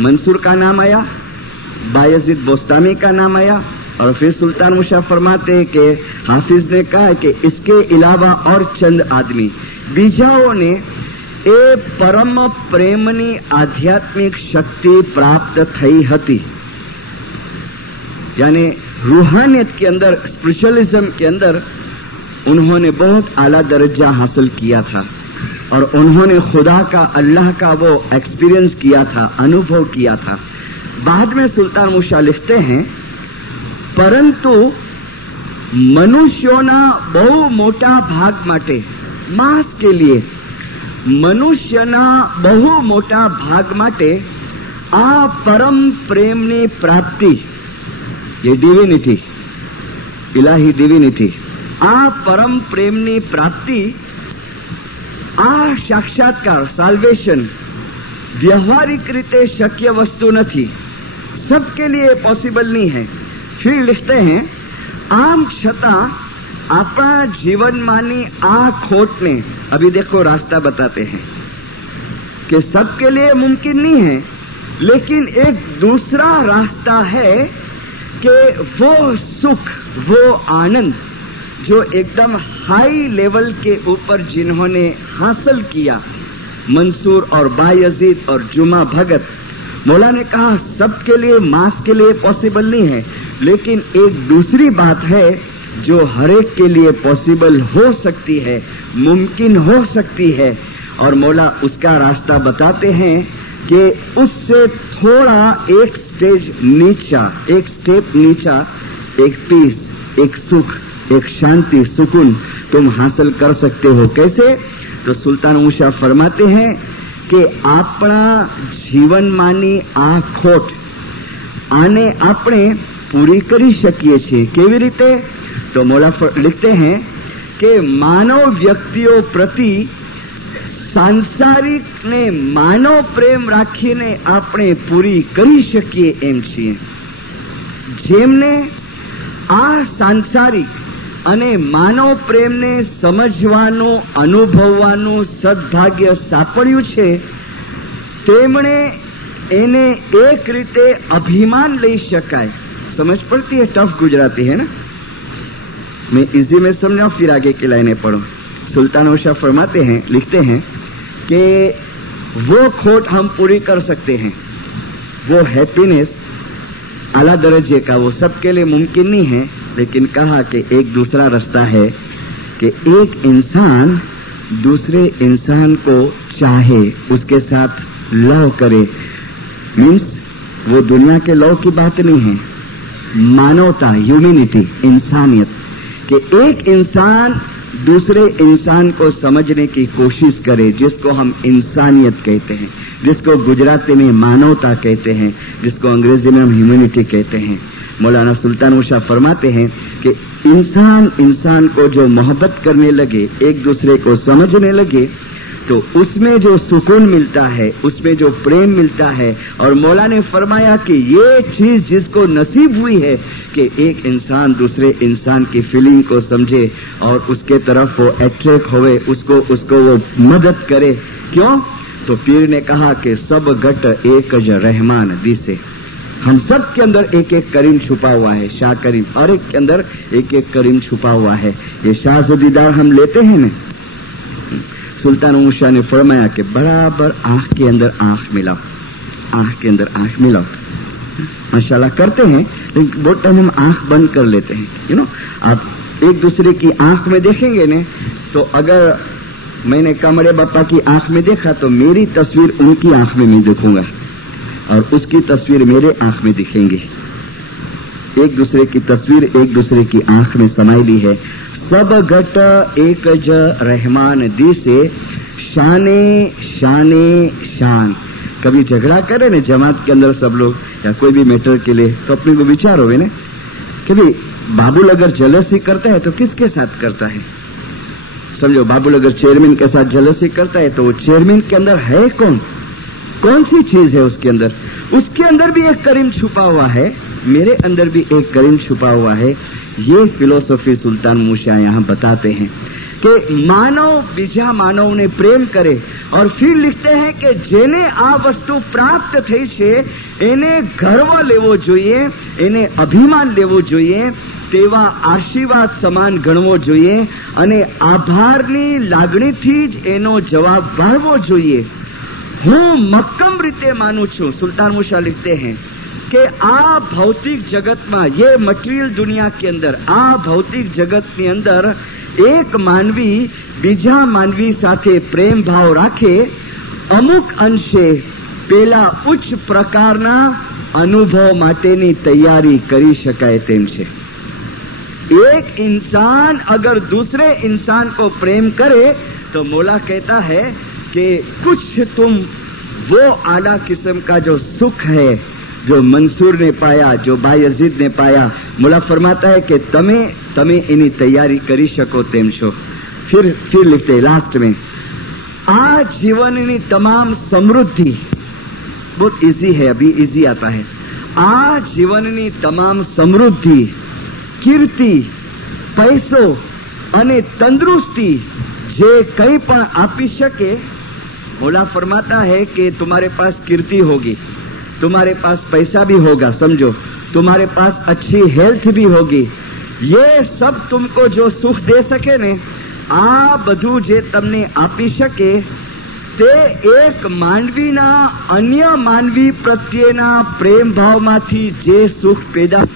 मंसूर का नाम आया, बायजीद बोस्तामी का नाम आया, और फिर सुल्तान मुशा फरमाते हैं कि हाफिज ने कहा कि इसके अलावा और चंद आदमी बीजाओं ने ए परम प्रेमनी आध्यात्मिक शक्ति प्राप्त थई हती, यानी रूहानियत के अंदर, स्पिरिचुअलिज्म के अंदर उन्होंने बहुत आला दर्जा हासिल किया था और उन्होंने खुदा का, अल्लाह का वो एक्सपीरियंस किया था, अनुभव किया था। बाद में सुल्तान मूसा लिखते हैं, परंतु મનુષ્યોના બહુ મોટા ભાગ માટે, માસ के लिए મનુષ્યના બહુ મોટા ભાગ માટે આ પરમ પ્રેમની પ્રાપ્તિ, ये डिविनिटी, इलाही डिविनिटी, આ પરમ પ્રેમની પ્રાપ્તિ, આ સાક્ષાત્કાર, સાલ્વેશન વ્યવહારિક રીતે શક્ય વસ્તુ નથી, सबके लिए पॉसिबल नहीं है। फिर लिखते हैं, आम छता अपना जीवन मानी आ खोट ने, अभी देखो रास्ता बताते हैं कि सबके लिए मुमकिन नहीं है, लेकिन एक दूसरा रास्ता है कि वो सुख, वो आनंद जो एकदम हाई लेवल के ऊपर जिन्होंने हासिल किया, मंसूर और बायजीद और जुमा भगत, मौला ने कहा सबके लिए, मास के लिए पॉसिबल नहीं है, लेकिन एक दूसरी बात है जो हर एक के लिए पॉसिबल हो सकती है, मुमकिन हो सकती है, और मौला उसका रास्ता बताते हैं कि उससे थोड़ा एक स्टेज नीचा, एक स्टेप नीचा, एक पीस, एक सुख, एक शांति, सुकून तुम हासिल कर सकते हो। कैसे? तो सुल्तान मूसा फरमाते हैं कि अपना जीवनमानी आ खोट आने આપણે પૂરી કરી શકીએ છીએ। કેવી રીતે? તો મોલા लिखते हैं कि मानव व्यक्तिओ प्रति सांसारिक ने मानव प्रेम राखीने આપણે પૂરી કરી શકીએ એમ છીએ। જેમને આ सांसारिक અને માનવ પ્રેમને સમજવાનો, અનુભવવાનો સદભાગ્ય સાંપડ્યું છે, તેમણે એને एक रीते अभिमान ले शकाय। समझ पड़ती है? टफ गुजराती है ना, मैं इजी में समझाऊं फिर आगे की लाइनें पढ़ूं। सुल्तान मूसा फरमाते हैं, लिखते हैं कि वो खोट हम पूरी कर सकते हैं, वो हैप्पीनेस आला दर्जे का, वो सबके लिए मुमकिन नहीं है, लेकिन कहा कि एक दूसरा रास्ता है कि एक इंसान दूसरे इंसान को चाहे, उसके साथ लव करे। मीन्स वो दुनिया के लव की बात नहीं है, मानवता, ह्यूमैनिटी, इंसानियत, कि एक इंसान दूसरे इंसान को समझने की कोशिश करे, जिसको हम इंसानियत कहते हैं, जिसको गुजराती में मानवता कहते हैं, जिसको अंग्रेजी में हम ह्यूमैनिटी कहते हैं। मौलाना सुल्तान मूसा फरमाते हैं कि इंसान इंसान को जो मोहब्बत करने लगे, एक दूसरे को समझने लगे, तो उसमें जो सुकून मिलता है, उसमें जो प्रेम मिलता है। और मौला ने फरमाया कि ये चीज जिसको नसीब हुई है कि एक इंसान दूसरे इंसान की फीलिंग को समझे और उसके तरफ वो अट्रैक्ट होवे, उसको वो मदद करे। क्यों? तो पीर ने कहा कि सब गट एक ज रहमान दिसे, हम सब के अंदर एक एक करीम छुपा हुआ है, शाह करीम, हर एक के अंदर एक एक करीम छुपा हुआ है। ये शाह से दीदार हम लेते हैं ना। सुल्तान मूसा ने फरमाया कि बराबर आंख के अंदर आंख मिलाओ, आंख के अंदर आंख मिलाओ। माशाल्लाह करते हैं, लेकिन बहुत टाइम हम आंख बंद कर लेते हैं। यू नो, आप एक दूसरे की आंख में देखेंगे ने, तो अगर मैंने कमरे बापा की आंख में देखा तो मेरी तस्वीर उनकी आंख में मैं देखूंगा और उसकी तस्वीर मेरे आंख में दिखेंगी। एक दूसरे की तस्वीर एक दूसरे की आंख में समाई ली है। सब घट एक ज रहमान दी से शाने शाने शान। कभी झगड़ा करे ना जमात के अंदर सब लोग या कोई भी मैटर के लिए, तो अपने को विचार होवे ना कि भाई बाबुल अगर जलसी करता है तो किसके साथ करता है? समझो, बाबुल अगर चेयरमैन के साथ जलसी करता है तो वो चेयरमैन के अंदर है कौन, कौन सी चीज है उसके अंदर? उसके अंदर भी एक करीम छुपा हुआ है, मेरे अंदर भी एक करीम छुपा हुआ है। ये फिलोसॉफी सुल्तान मूसा यहाँ बताते हैं कि मानव बीजा मानव ने प्रेम करे। और फिर लिखते हैं कि जेने आ वस्तु प्राप्त थई छे एने गर्व लेवो जोईए, एने अभिमान लेवो जोईए, तेवा आशीर्वाद समान गणवो जोईए અને આભારની લાગણીથી જ એનો જવાબ વાળવો જોઈએ। હું મક્કમ રીતે માનું છું, સુલ્તાન મૂસા लिखते हैं कि आ भौतिक जगत में, ये मटेरियल दुनिया के अंदर, आ भौतिक जगत के अंदर એક માનવી બીજા માનવી સાથે પ્રેમ ભાવ રાખે, અમુક અંશે પેલા ઉચ્ચ પ્રકારના અનુભવ માટેની તૈયારી કરી શકાય તેમ છે. एक इंसान अगर दूसरे इंसान को प्रेम करे तो मौला कहता है कि कुछ तुम वो आला किस्म का जो सुख है जो मंसूर ने पाया, जो बायजीद ने पाया, मौला फरमाता है कि तमे इनी तैयारी करी शको तेम छो. फिर लिखते लास्ट में, आ जीवननी तमाम समृद्धि, बहुत इजी है, अभी इजी आता है. आ जीवननी तमाम समृद्धि, कीर्ति, पैसो અને तंदुरुस्ती જે કંઈ પણ આપી શકે, मौला फरमाता है कि तुम्हारे पास कीर्ति होगी, तुम्हारे पास पैसा भी होगा, समझो, तुम्हारे पास अच्छी हेल्थ भी होगी, ये सब तुमको जो सुख दे सके ने, आ બધું જે તમને આપી શકે તે એક માનવીના અન્ય માનવી પ્રત્યેના પ્રેમ ભાવમાંથી જે સુખ પેદા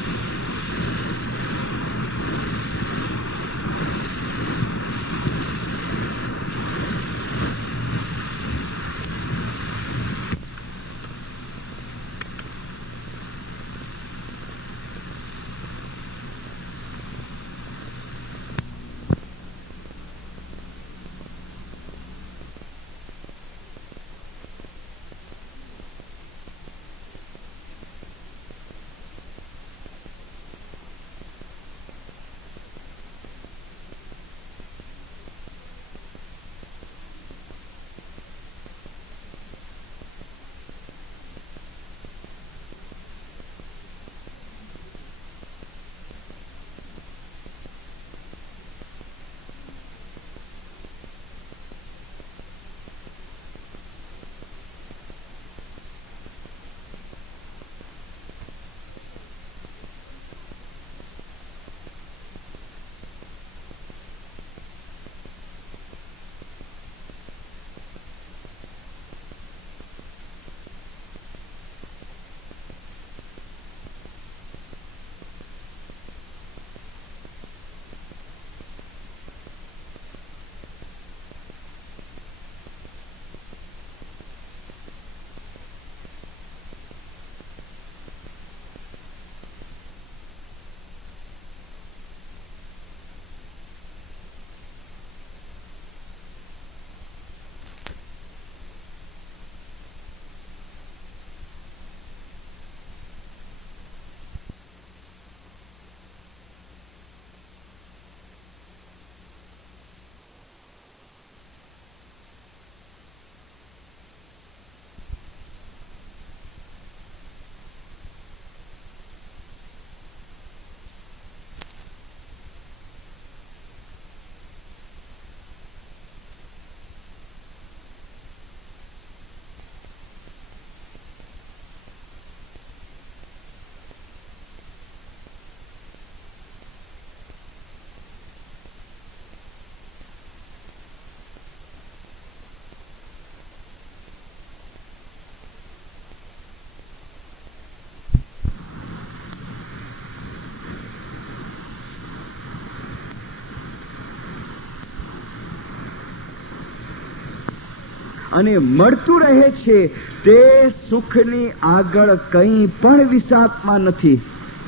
અને મળતું રહે છે તે સુખની આગળ કંઈ પણ વિસાતમાં નથી.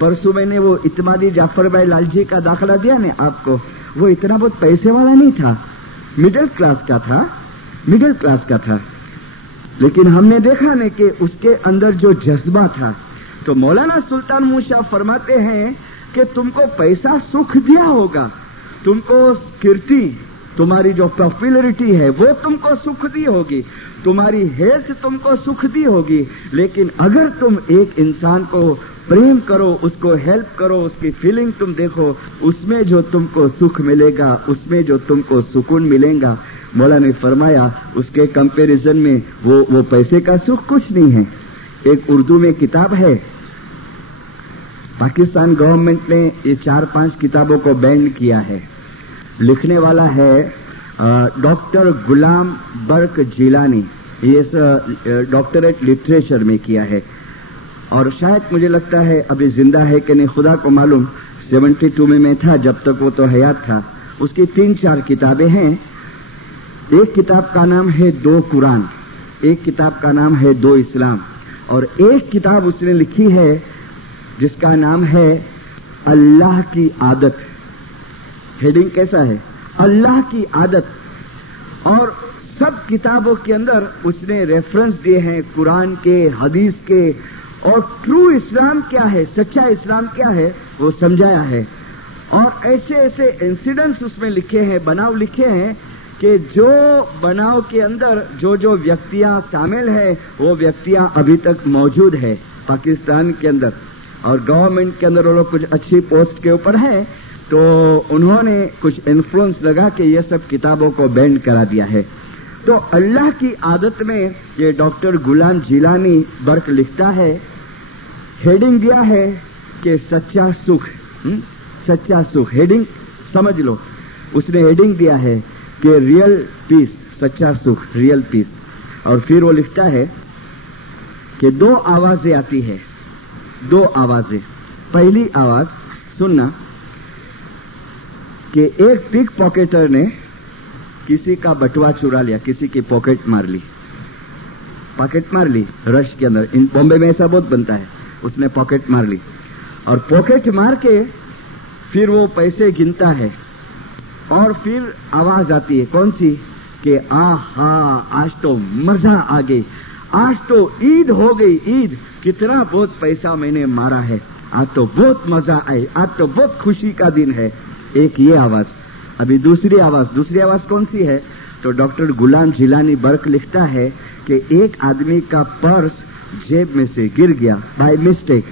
परसों मैंने वो इत्मादी जाफर भाई लालजी का दाखला दिया ने आपको, वो इतना बहुत पैसे वाला नहीं था, मिडिल क्लास का था, लेकिन हमने देखा ने कि उसके अंदर जो जज्बा था. तो मौलाना सुल्तान मूसा फरमाते हैं कि तुमको पैसा सुख दिया होगा, तुमको कीर्ति, तुम्हारी जो पॉपुलैरिटी है वो तुमको सुख दी होगी, तुम्हारी हेल्थ तुमको सुख दी होगी, लेकिन अगर तुम एक इंसान को प्रेम करो, उसको हेल्प करो, उसकी फीलिंग तुम देखो, उसमें जो तुमको सुख मिलेगा, उसमें जो तुमको सुकून मिलेगा, मौला ने फरमाया उसके कंपैरिजन में वो पैसे का सुख कुछ नहीं है. एक उर्दू में किताब है, पाकिस्तान गवर्नमेंट ने ये 4-5 किताबों को बैन किया है. लिखने वाला है डॉक्टर गुलाम बर्क जिलानी, ये डॉक्टरेट लिटरेचर में किया है, और शायद मुझे लगता है अभी जिंदा है कि नहीं खुदा को मालूम. 72 में मैं था, जब तक वो तो हयात था, उसकी 3-4 किताबें हैं। एक किताब का नाम है 2 कुरान, एक किताब का नाम है 2 इस्लाम, और एक किताब उसने लिखी है जिसका नाम है अल्लाह की आदत। हेडिंग कैसा है? अल्लाह की आदत। और सब किताबों के अंदर उसने रेफरेंस दिए हैं कुरान के, हदीस के, और ट्रू इस्लाम क्या है, सच्चा इस्लाम क्या है, वो समझाया है। और ऐसे ऐसे इंसिडेंट्स उसमें लिखे हैं, बनाव लिखे हैं कि जो बनाव के अंदर जो जो व्यक्तियां शामिल है वो व्यक्तियां अभी तक मौजूद है पाकिस्तान के अंदर, और गवर्नमेंट के अंदर वो लोग कुछ अच्छी पोस्ट के ऊपर है, तो उन्होंने कुछ इन्फ्लुएंस लगा के ये सब किताबों को बैन करा दिया है। तो अल्लाह की आदत में ये डॉक्टर गुलाम जिलानी बर्क लिखता है, हेडिंग दिया है कि सच्चा सुख, सच्चा सुख, हेडिंग समझ लो। उसने हेडिंग दिया है कि रियल पीस, सच्चा सुख, रियल पीस। और फिर वो लिखता है कि 2 आवाजें आती है, 2 आवाजें। पहली आवाज सुनना कि एक पिक पॉकेटर ने किसी का बटुआ चुरा लिया, किसी की पॉकेट मार ली, पॉकेट मार ली रश के अंदर। इन बॉम्बे में ऐसा बहुत बनता है। उसने पॉकेट मार ली और पॉकेट मार के फिर वो पैसे गिनता है, और फिर आवाज आती है कौन सी कि आहा आज तो मजा आ गई, आज तो ईद हो गई, ईद, कितना बहुत पैसा मैंने मारा है, आज तो बहुत मजा आई, आज तो बहुत खुशी का दिन है। एक ये आवाज। अभी दूसरी आवाज कौन सी है? तो डॉक्टर गुलाम जिलानी बर्क लिखता है कि एक आदमी का पर्स जेब में से गिर गया बाय मिस्टेक,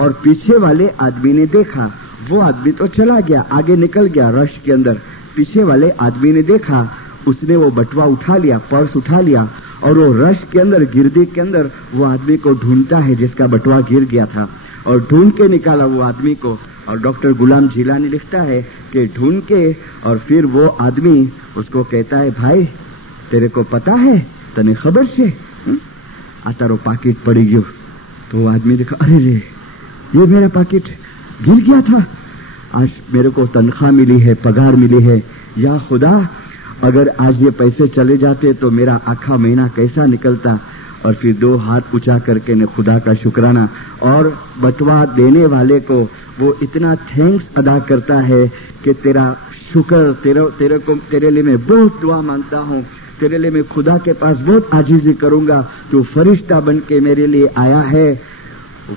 और पीछे वाले आदमी ने देखा, वो आदमी तो चला गया, आगे निकल गया रश के अंदर, पीछे वाले आदमी ने देखा, उसने वो बटुआ उठा लिया, पर्स उठा लिया, और वो रश के अंदर, गिरदी के अंदर वो आदमी को ढूंढता है जिसका बटुआ गिर गया था, और ढूंढ के निकाला वो आदमी को। और डॉक्टर गुलाम जिलानी लिखता है कि ढूंढ के, और फिर वो आदमी उसको कहता है, भाई तेरे को पता है, तने खबर छे आ तारो पाकिट पड़ी गयो। तो वो आदमी देखा, अरे रे ये मेरा पाकिट गिर गया था, आज मेरे को तनख्वाह मिली है, पगार मिली है, या खुदा अगर आज ये पैसे चले जाते तो मेरा आखा महीना कैसा निकलता। और फिर 2 हाथ ऊंचा करके ने खुदा का शुक्राना, और बटुआ देने वाले को वो इतना थैंक्स अदा करता है कि तेरा शुक्र, तेरे लिए मैं बहुत दुआ मांगता हूँ, तेरे लिए मैं खुदा के पास बहुत आजीजी करूंगा, तू फरिश्ता बन के मेरे लिए आया है।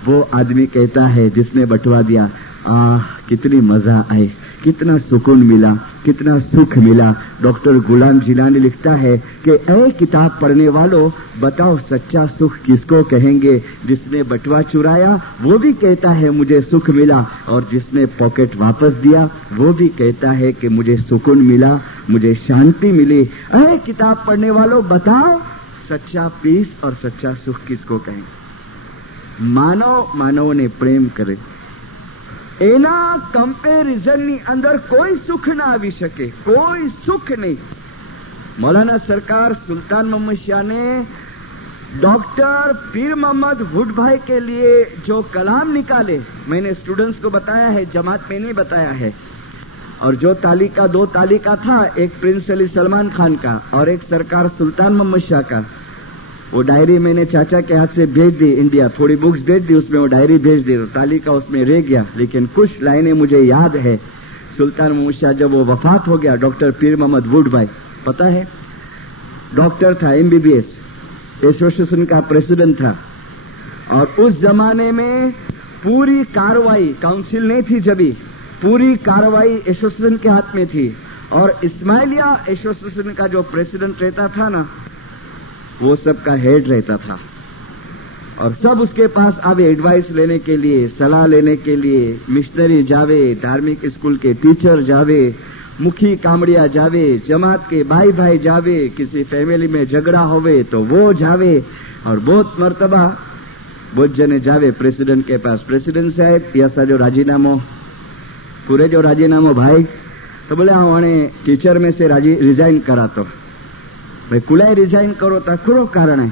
वो आदमी कहता है जिसने बटुआ दिया, कितनी मजा आए, कितना सुकून मिला, कितना सुख मिला। डॉक्टर गुलाम जिलानी लिखता है कि ऐ किताब पढ़ने वालों, बताओ सच्चा सुख किसको कहेंगे? जिसने बटुआ चुराया वो भी कहता है मुझे सुख मिला, और जिसने पॉकेट वापस दिया वो भी कहता है कि मुझे सुकून मिला, मुझे शांति मिली। ऐ किताब पढ़ने वालों, बताओ सच्चा पीस और सच्चा सुख किसको कहेंगे? માનવને પ્રેમ કરે, એના કમ્પેરિઝનની અંદર કોઈ સુખ ના આવી શકે, કોઈ સુખ નહીં। मौलाना सरकार सुल्तान मोहम्मद शाह ने डॉक्टर पीर मोहम्मद वुड भाई के लिए जो कलाम निकाले, मैंने स्टूडेंट्स को बताया है, जमात में नहीं बताया है। और जो तालिका, 2 तालिका था, एक प्रिंस अली सलमान खान का और एक सरकार सुल्तान मोहम्मद शाह का, वो डायरी मैंने चाचा के हाथ से भेज दी इंडिया, थोड़ी बुक्स भेज दी, उसमें वो डायरी भेज दी, तो तालिका उसमें रह गया, लेकिन कुछ लाइनें मुझे याद है। सुल्तान मोहम्मद शाह जब वो वफात हो गया, डॉक्टर पीर मोहम्मद वुड भाई, पता है डॉक्टर था, MBBS, एसोसिएशन का प्रेसिडेंट था, और उस जमाने में पूरी कार्रवाई, काउंसिल नहीं थी जब, पूरी कार्रवाई एसोसिएशन के हाथ में थी। और इस्माइलिया एसोसिएशन का जो प्रेसिडेंट रहता था ना, वो सबका हेड रहता था, और सब उसके पास आवे एडवाइस लेने के लिए, सलाह लेने के लिए। मिशनरी जावे, धार्मिक स्कूल के टीचर जावे, मुखी कामड़िया जावे, जमात के भाई भाई जावे, किसी फैमिली में झगड़ा होवे तो वो जावे, और बहुत मर्तबा बहुत जने जावे प्रेसिडेंट के पास, प्रेसिडेंट साहब ऐसा जो राजीनामो, पूरे जो राजीनामो भाई, तो बोले हाँ टीचर में से रिजाइन करा, तो भाई कुलाय रिजाइन करो तो खुरो कारण है,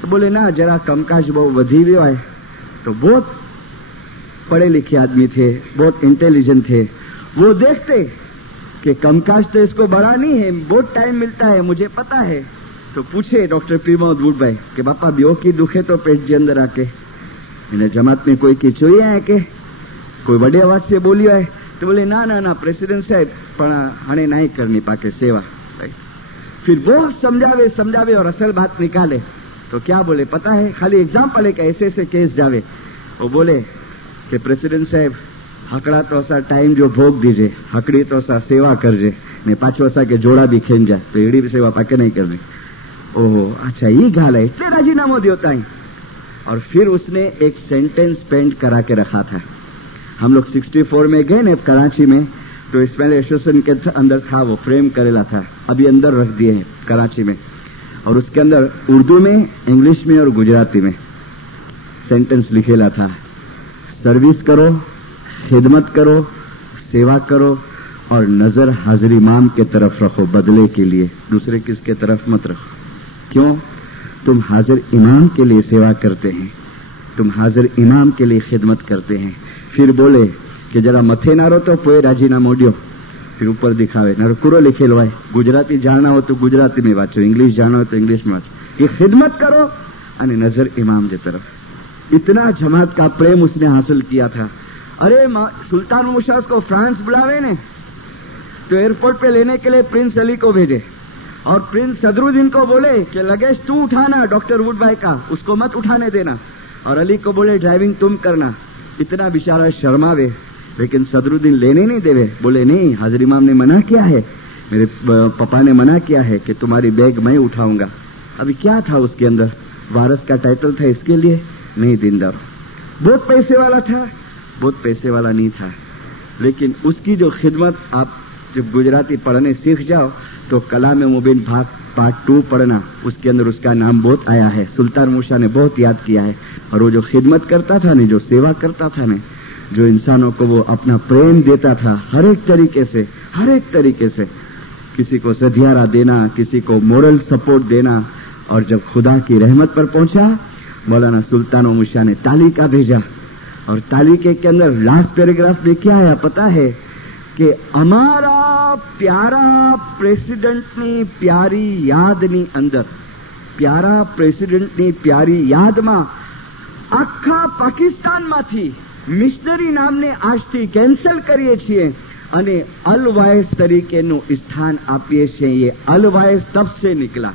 तो बोले ना जरा कमकाज बहुत वधी गयो है। तो बहुत पढ़े लिखे आदमी थे, बहुत इंटेलिजेंट थे, वो देखते कि कमकाज तो इसको बड़ा नहीं है, बहुत टाइम मिलता है, मुझे पता है। तो पूछे डॉक्टर पीर मोहम्मद बुट भाई कि बापा ब्यो की दुखे तो पेट के अंदर आके इन्हें जमात में कोई की चोई है के कोई बड़े आवाज से बोलियो है? तो बोले ना ना ना प्रेसिडेंट साहब पण हणे नहीं करनी पाके सेवा। फिर वो समझावे और असल बात निकाले तो क्या बोले पता है? खाली एग्जाम्पल है कि ऐसे ऐसे केस जावे। वो बोले कि प्रेसिडेंट साहब हकड़ा तो असा टाइम जो भोग दीजे, हकड़ी तो असा सेवा करजे ने पाछो असा के जोड़ा भी खेन जाए तो एड़ी भी सेवा पाके नहीं करनी। ओहो अच्छा ये गाल है इतने राजीनामो दियोता है। और फिर उसने एक सेंटेंस पेंट करा के रखा था। हम लोग 64 में गए ना कराची में, तो इस्माइल एसोसिएशन के अंदर था, वो फ्रेम करेला था, अभी अंदर रख दिए हैं कराची में। और उसके अंदर उर्दू में, इंग्लिश में और गुजराती में सेंटेंस लिखेला था, सर्विस करो, खिदमत करो, सेवा करो और नजर हाजिर इमाम के तरफ रखो बदले के लिए, दूसरे किसके तरफ मत रखो। क्यों? तुम हाजिर इमाम के लिए सेवा करते हैं, तुम हाजिर इमाम के लिए खिदमत करते हैं। फिर बोले कि जरा मथे नारो तो पोए राजीनामो द्यो, फिर ऊपर दिखावे नारो पूरो लिखेलो है, गुजराती जाना हो तो गुजराती में वाँचो, इंग्लिश जाना हो तो इंग्लिश में वाँचो, ये खिदमत करो और नजर इमाम की तरफ। इतना जमात का प्रेम उसने हासिल किया था। अरे सुल्तान मुशास को फ्रांस बुलावे ने तो एयरपोर्ट पे लेने के लिए प्रिंस अली को भेजे और प्रिंस सदरुद्दीन को बोले कि लगेज तू उठाना डॉक्टर वुड भाई का, उसको मत उठाने देना, और अली को बोले ड्राइविंग तुम करना। इतना बेचारा शर्मावे, लेकिन सदरुद्दीन लेने नहीं देवे, बोले नहीं हाजिर इमाम ने मना किया है, मेरे पापा ने मना किया है कि तुम्हारी बैग मैं उठाऊंगा। अभी क्या था उसके अंदर, वारस का टाइटल था, इसके लिए नहीं दीनदार। बहुत पैसे वाला था, बहुत पैसे वाला नहीं था, लेकिन उसकी जो खिदमत, आप जब गुजराती पढ़ने सीख जाओ तो कलाम मुबीन भाग पार्ट 2 पढ़ना, उसके अंदर उसका नाम बहुत आया है, सुल्तान मूसा ने बहुत याद किया है। और वो जो खिदमत करता था ने, जो सेवा करता था ने, जो इंसानों को वो अपना प्रेम देता था हर एक तरीके से, किसी को सधियारा देना, किसी को मोरल सपोर्ट देना। और जब खुदा की रहमत पर पहुंचा, मौलाना सुल्तान मूसा ने तालिका भेजा, और तालिके के अंदर लास्ट पैराग्राफ में क्या आया पता है कि हमारा प्यारा प्रेसिडेंटनी प्यारी यादनी अंदर, प्यारा प्रेसिडेंटनी प्यारी यादમાં આખા પાકિસ્તાનમાંથી મિશનરી નામને આજથી કેન્સલ કરીએ છીએ અને અલવાયસ તરીકેનું स्थान આપીએ છીએ। ये अलवायस तब से निकला,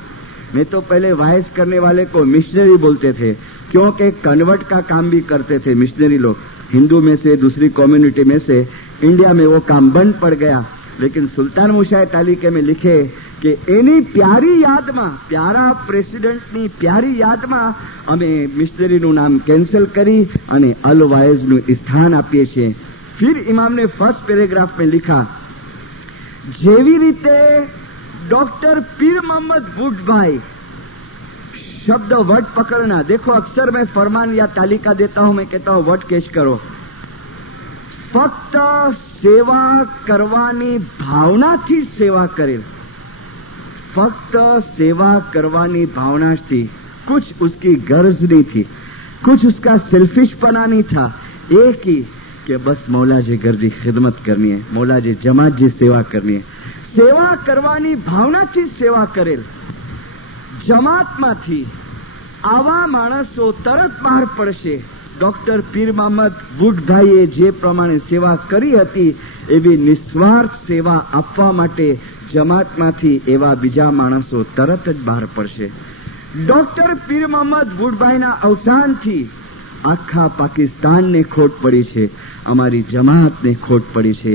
नहीं तो पहले वायस करने वाले को मिशनरी बोलते थे, क्योंकि कन्वर्ट का काम भी करते थे मिशनरी लोग, हिंदू में से दूसरी कम्युनिटी में से। इंडिया में वो काम बंद पड़ गया, लेकिन सुल्तान मूसा तालिके में लिखे कि एनी प्यारी यादમાં, प्यारा प्रेसिडेंटनी प्यारी यादમાં અમે મિશનરીનું નામ કેન્સલ કરી અને અલવાયઝનું સ્થાન આપીએ છીએ। फिर इमाम ने फर्स्ट पैराग्राफ में लिखा, જેવી રીતે डॉक्टर पीर मोहम्मद बुट भाई, शब्द वर्ड पकड़ना, देखो अक्सर मैं फरमान या तालिका देता हूं, मैं कहता हूं वर्ड कैच करो। फक्त सेवा करवानी भावनाथी सेवा करेल, फक्त सेवा करवानी भावना थी, कुछ उसकी गर्ज नहीं थी, कुछ उसका सेल्फिशपना नहीं था, एक ही कि बस मौला जी गर्जी खिदमत करनी है, मौला जी जमात जी सेवा करनी है। सेवा करवानी भावनाथी सेवा करेल। जमातમાંથી આવા માણસો તરત બહાર પડશે। ડોક્ટર પીર મોહમ્મદ બુટભાઈએ જે પ્રમાણે સેવા કરી હતી, એવી નિસ્વાર્થ સેવા આપવા માટે જમાતમાંથી એવા બીજા માણસો તરત જ બહાર પડશે। ડોક્ટર પીર મોહમ્મદ બુટભાઈના અવસાનથી આખા પાકિસ્તાનને ખોટ પડી છે, અમારી જમાતને ખોટ પડી છે।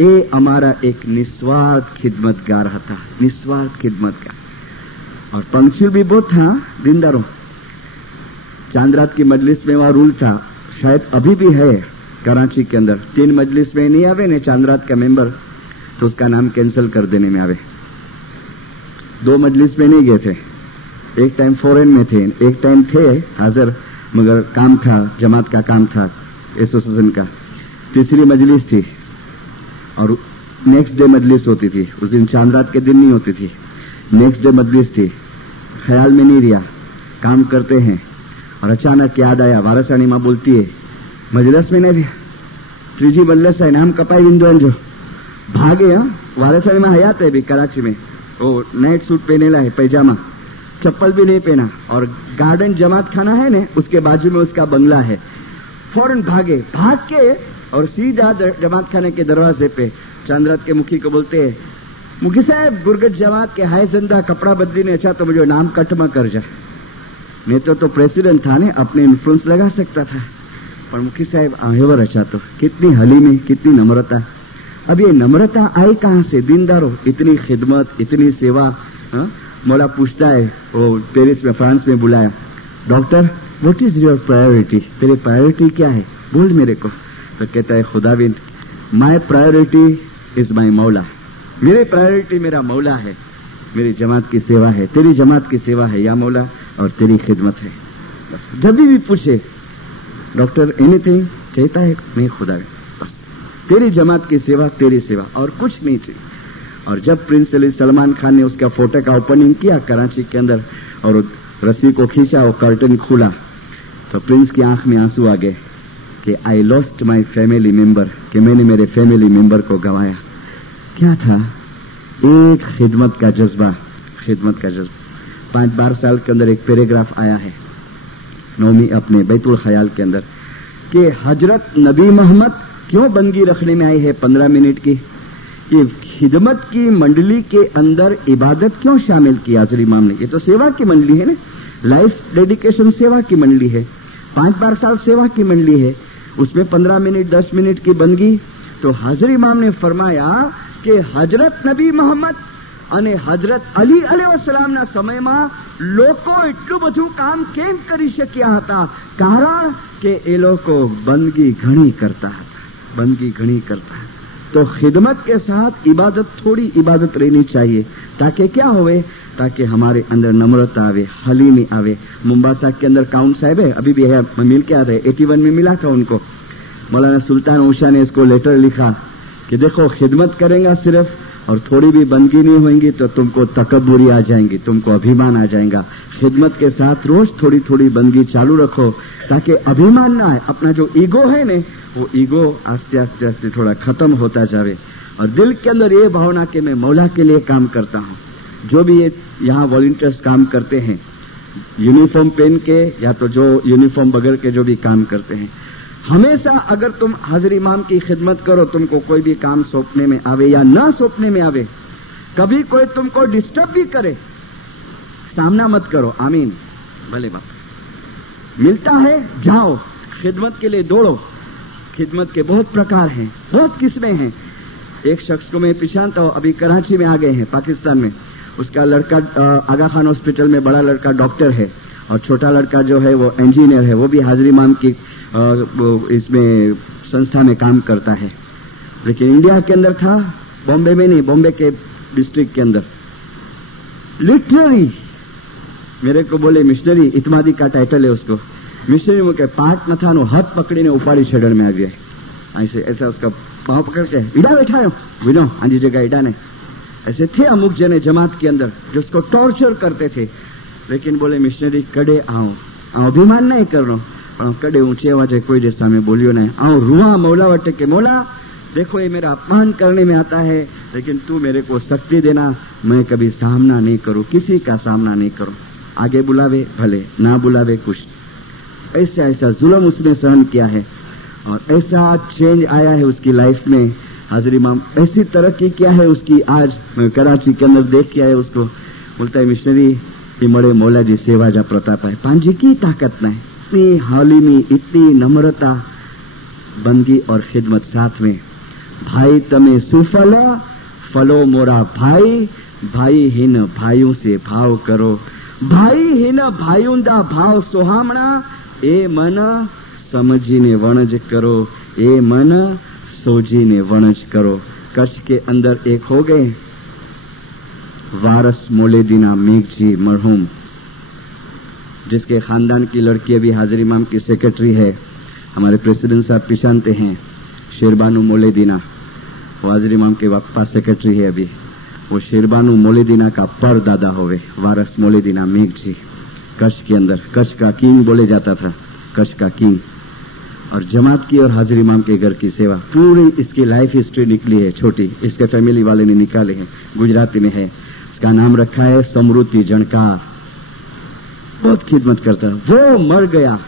એ અમારા એક નિસ્વાર્થ ખિદમતગાર હતા, નિસ્વાર્થ ખિદમતગાર। और पंक्चुअल भी बहुत था, दीनदारों। चांद रात की मजलिस में वहां रूल था, शायद अभी भी है कराची के अंदर, 3 मजलिस में नहीं आवे ने चांद रात का मेंबर तो उसका नाम कैंसिल कर देने में आवे। 2 मजलिस में नहीं गए थे, एक टाइम फॉरेन में थे, एक टाइम थे हाजिर, मगर काम था, जमात का काम था, एसोसिएशन का। तीसरी मजलिस थी और नेक्स्ट डे मजलिस होती थी, उस दिन चांद रात के दिन नहीं होती थी, नेक्स्ट डे मजलिस थी। ख्याल में नहीं रिया, काम करते हैं और अचानक याद आया, वारसानी माँ बोलती है मजलिस में नहीं रिया, त्रीजी मजलिस है नाम कपाई विंदो जो भागे। वाराणसी में हयात है भी कराची में, वो नाइट सूट पहनेला है, पैजामा, चप्पल भी नहीं पहना, और गार्डन जमात खाना है ना, उसके बाजू में उसका बंगला है। फौरन भाग के और सीधा जमात खाने के दरवाजे पे चांदरात के मुखी को बोलते हैं, मुखी साहब गुरगत जमात के हाय जिंदा कपड़ा बदली ने अच्छा तो मुझे नाम कट में कर जाए। नहीं तो प्रेसिडेंट था ने, अपने इन्फ्लुएंस लगा सकता था, पर मुखी साहब आहेवर अच्छा तो कितनी हलीमी, कितनी नम्रता। अब ये नम्रता आई कहां से? दीनदारों, इतनी खिदमत, इतनी सेवा। मौला पूछता है, वो पेरिस में, फ्रांस में बुलाया, doctor what is your priority, तेरी प्रायोरिटी क्या है, बोल मेरे को। तो कहता है, खुदाविंद माय प्रायोरिटी इज माय मौला, मेरी प्रायोरिटी मेरा मौला है, मेरी जमात की सेवा है, तेरी जमात की सेवा है या मौला, और तेरी खिदमत है। जब भी पूछे डॉक्टर एनीथिंग, कहता है नहीं खुदाविंद, बस तेरी जमात की सेवा, तेरी सेवा, और कुछ नहीं चाहिए। और जब प्रिंस अली सलमान खान ने उसका फोटो का ओपनिंग किया कराची के अंदर, और रस्सी को खींचा और कर्टन खुला, तो प्रिंस की आंख में आंसू आ गए कि I lost my family member, कि मैंने मेरे फैमिली मेंबर को गंवाया। क्या था? एक खिदमत का जज्बा, खिदमत का जज्बा। 5-12 साल के अंदर एक पैराग्राफ आया है नौमी अपने बैतुल ख्याल के अंदर कि हजरत नबी मोहम्मद क्यों बंदगी रखने में आई है 15 मिनट की, ये खिदमत की मंडली के अंदर इबादत क्यों शामिल की हाजिर इमाम ने? ये तो सेवा की मंडली है ना, लाइफ डेडिकेशन सेवा की मंडली है, 5-12 साल सेवा की मंडली है, उसमें 15 मिनट 10 मिनट की बंदगी। तो हाजिर इमाम ने फरमाया कि हजरत नबी मोहम्मद અને હજરત અલી અલૈહિસ્સલામના સમયમાં લોકો એટલું બધું કામ કેમ કરી શક્યા હતા? કારણ કે એ લોકો બંદગી ઘણી કરતા હતા, બંદગી ઘણી કરતા। तो खिदमत के साथ इबादत, थोड़ी इबादत रहनी चाहिए, ताकि क्या होवे, ताकि हमारे अंदर नम्रता आवे, हलीमी आवे। मुंबासा के अंदर काउंट साहब है, अभी भी है, मिल के आ रहे, 81 में मिला था उनको। मौलाना सुल्तान ऊषा ने इसको लेटर लिखा कि देखो खिदमत करेंगे सिर्फ, और थोड़ी भी बंदगी नहीं होंगी तो तुमको तकब्बुरी आ जाएंगी, तुमको अभिमान आ जाएगा। खिदमत के साथ रोज थोड़ी थोड़ी बंदगी चालू रखो, ताकि अभिमान ना आए। अपना जो ईगो है ने, वो ईगो आस्ते आस्ते आस्ते थोड़ा खत्म होता जावे, और दिल के अंदर ये भावना कि मैं मौला के लिए काम करता हूँ। जो भी ये यहाँ वॉलंटियर्स काम करते हैं, यूनिफॉर्म पहन के या तो जो यूनिफॉर्म बगैर के जो भी काम करते हैं, हमेशा अगर तुम हाजिर इमाम की खिदमत करो, तुमको कोई भी काम सौंपने में आवे या ना सौंपने में आवे, कभी कोई तुमको डिस्टर्ब भी करे, सामना मत करो, आमीन, भले बात। मिलता है जाओ, खिदमत के लिए दौड़ो। खिदमत के बहुत प्रकार हैं, बहुत किस्में हैं। एक शख्स को मैं पिछानता हूँ, अभी कराची में आ गए हैं पाकिस्तान में, उसका लड़का आगा खान हॉस्पिटल में बड़ा लड़का डॉक्टर है, और छोटा लड़का जो है वो इंजीनियर है, वो भी हाजिर इमाम की इसमें संस्था में काम करता है। लेकिन इंडिया के अंदर था, बॉम्बे में नहीं, बॉम्बे के डिस्ट्रिक्ट के अंदर। लिटररी मेरे को बोले मिशनरी, इतमादी का टाइटल है उसको, मिशनरी में पाठ न था, हाथ पकड़ी ने उपाड़ी छड़न में आ गया। ऐसे ऐसा उसका पाँव पकड़ के ईडा बैठा हो, विनो आजी जगह ईडा ने। ऐसे थे अमुक जने जमात के अंदर जो उसको टॉर्चर करते थे। लेकिन बोले मिशनरी कड़े आओ, अभिमान नहीं करनो, कड़े ऊंचे आवाजे कोई जे सामने बोलियो नहीं, आओ रुआ मौला वटे के मौला देखो ये मेरा अपमान करने में आता है, लेकिन तू मेरे को शक्ति देना, मैं कभी सामना नहीं करूं, किसी का सामना नहीं करूं। आगे बुलावे भले, ना बुलावे कुछ। ऐसा ऐसा जुल्म उसने सहन किया है, और ऐसा चेंज आया है उसकी लाइफ में। हाजिर इमाम ऐसी तरक्की किया है उसकी, आज कराची के अंदर देख के आए उसको। बोलता है मिशनरी ये मरे मौला जी सेवा जा प्रताप है, पांजी की ताकत नहीं, इतनी हालिमी, इतनी नम्रता, बंदगी और खिदमत साथ में। भाई तमे सुफला फलो मोरा भाई, भाई हिन भाइयों से भाव करो, भाई हिन भाइयों दा भाव सोहामणा, ए मन समझीने वणज करो, ए मन सोजीने वणज करो। कच्छ के अंदर एक हो गए वारस मोलेदीना मेघ जी मरहूम, जिसके खानदान की लड़की अभी हाजिर इमाम की सेक्रेटरी है। हमारे प्रेसिडेंट साहब पिछानते हैं शेरबानू मोलेदीना, वो हाजिर इमाम के पास सेक्रेटरी है अभी। वो शेरबानू मोलेदीना का पर दादा होवे वारस मोलेदीना मेघ जी, कच्छ के अंदर। कच्छ का किंग बोले जाता था, कच्छ का किंग। और जमात की और हाजिर इमाम के घर की सेवा, पूरी इसकी लाइफ हिस्ट्री निकली है छोटी, इसके फैमिली वाले ने निकाले हैं, गुजराती में है, इसका नाम रखा है समृद्धि जणकार। बहुत खिदमत करता है। वो मर गया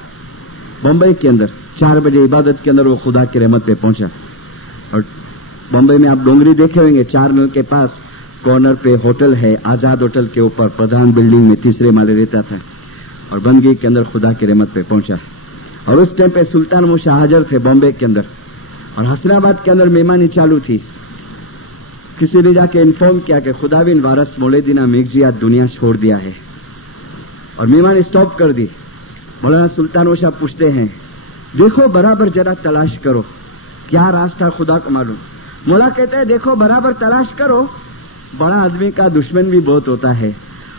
बम्बई के अंदर, 4 बजे इबादत के अंदर वो खुदा की रहमत पे पहुंचा। और बम्बई में आप डोंगरी देखे होंगे, 4 मील के पास कॉर्नर पे होटल है, आजाद होटल के ऊपर प्रधान बिल्डिंग में 3रे माले रहता था, और बंदगी के अंदर खुदा की रहमत पे पहुंचा। और उस टाइम पे सुल्तान मूसा हाजिर थे बॉम्बे के अंदर, और हसनाबाद के अंदर मेहमानी चालू थी। किसी ने जाके इन्फॉर्म किया कि खुदाविन वारस मौलैदीना मेघजी आज दुनिया छोड़ दिया है, और मेहमानी स्टॉप कर दी। मौलाना सुल्तान मूसा पूछते हैं, देखो बराबर जरा तलाश करो, क्या रास्ता खुदा को मालूम। मौला कहते हैं, देखो बराबर तलाश करो, बड़ा आदमी का दुश्मन भी बहुत होता है,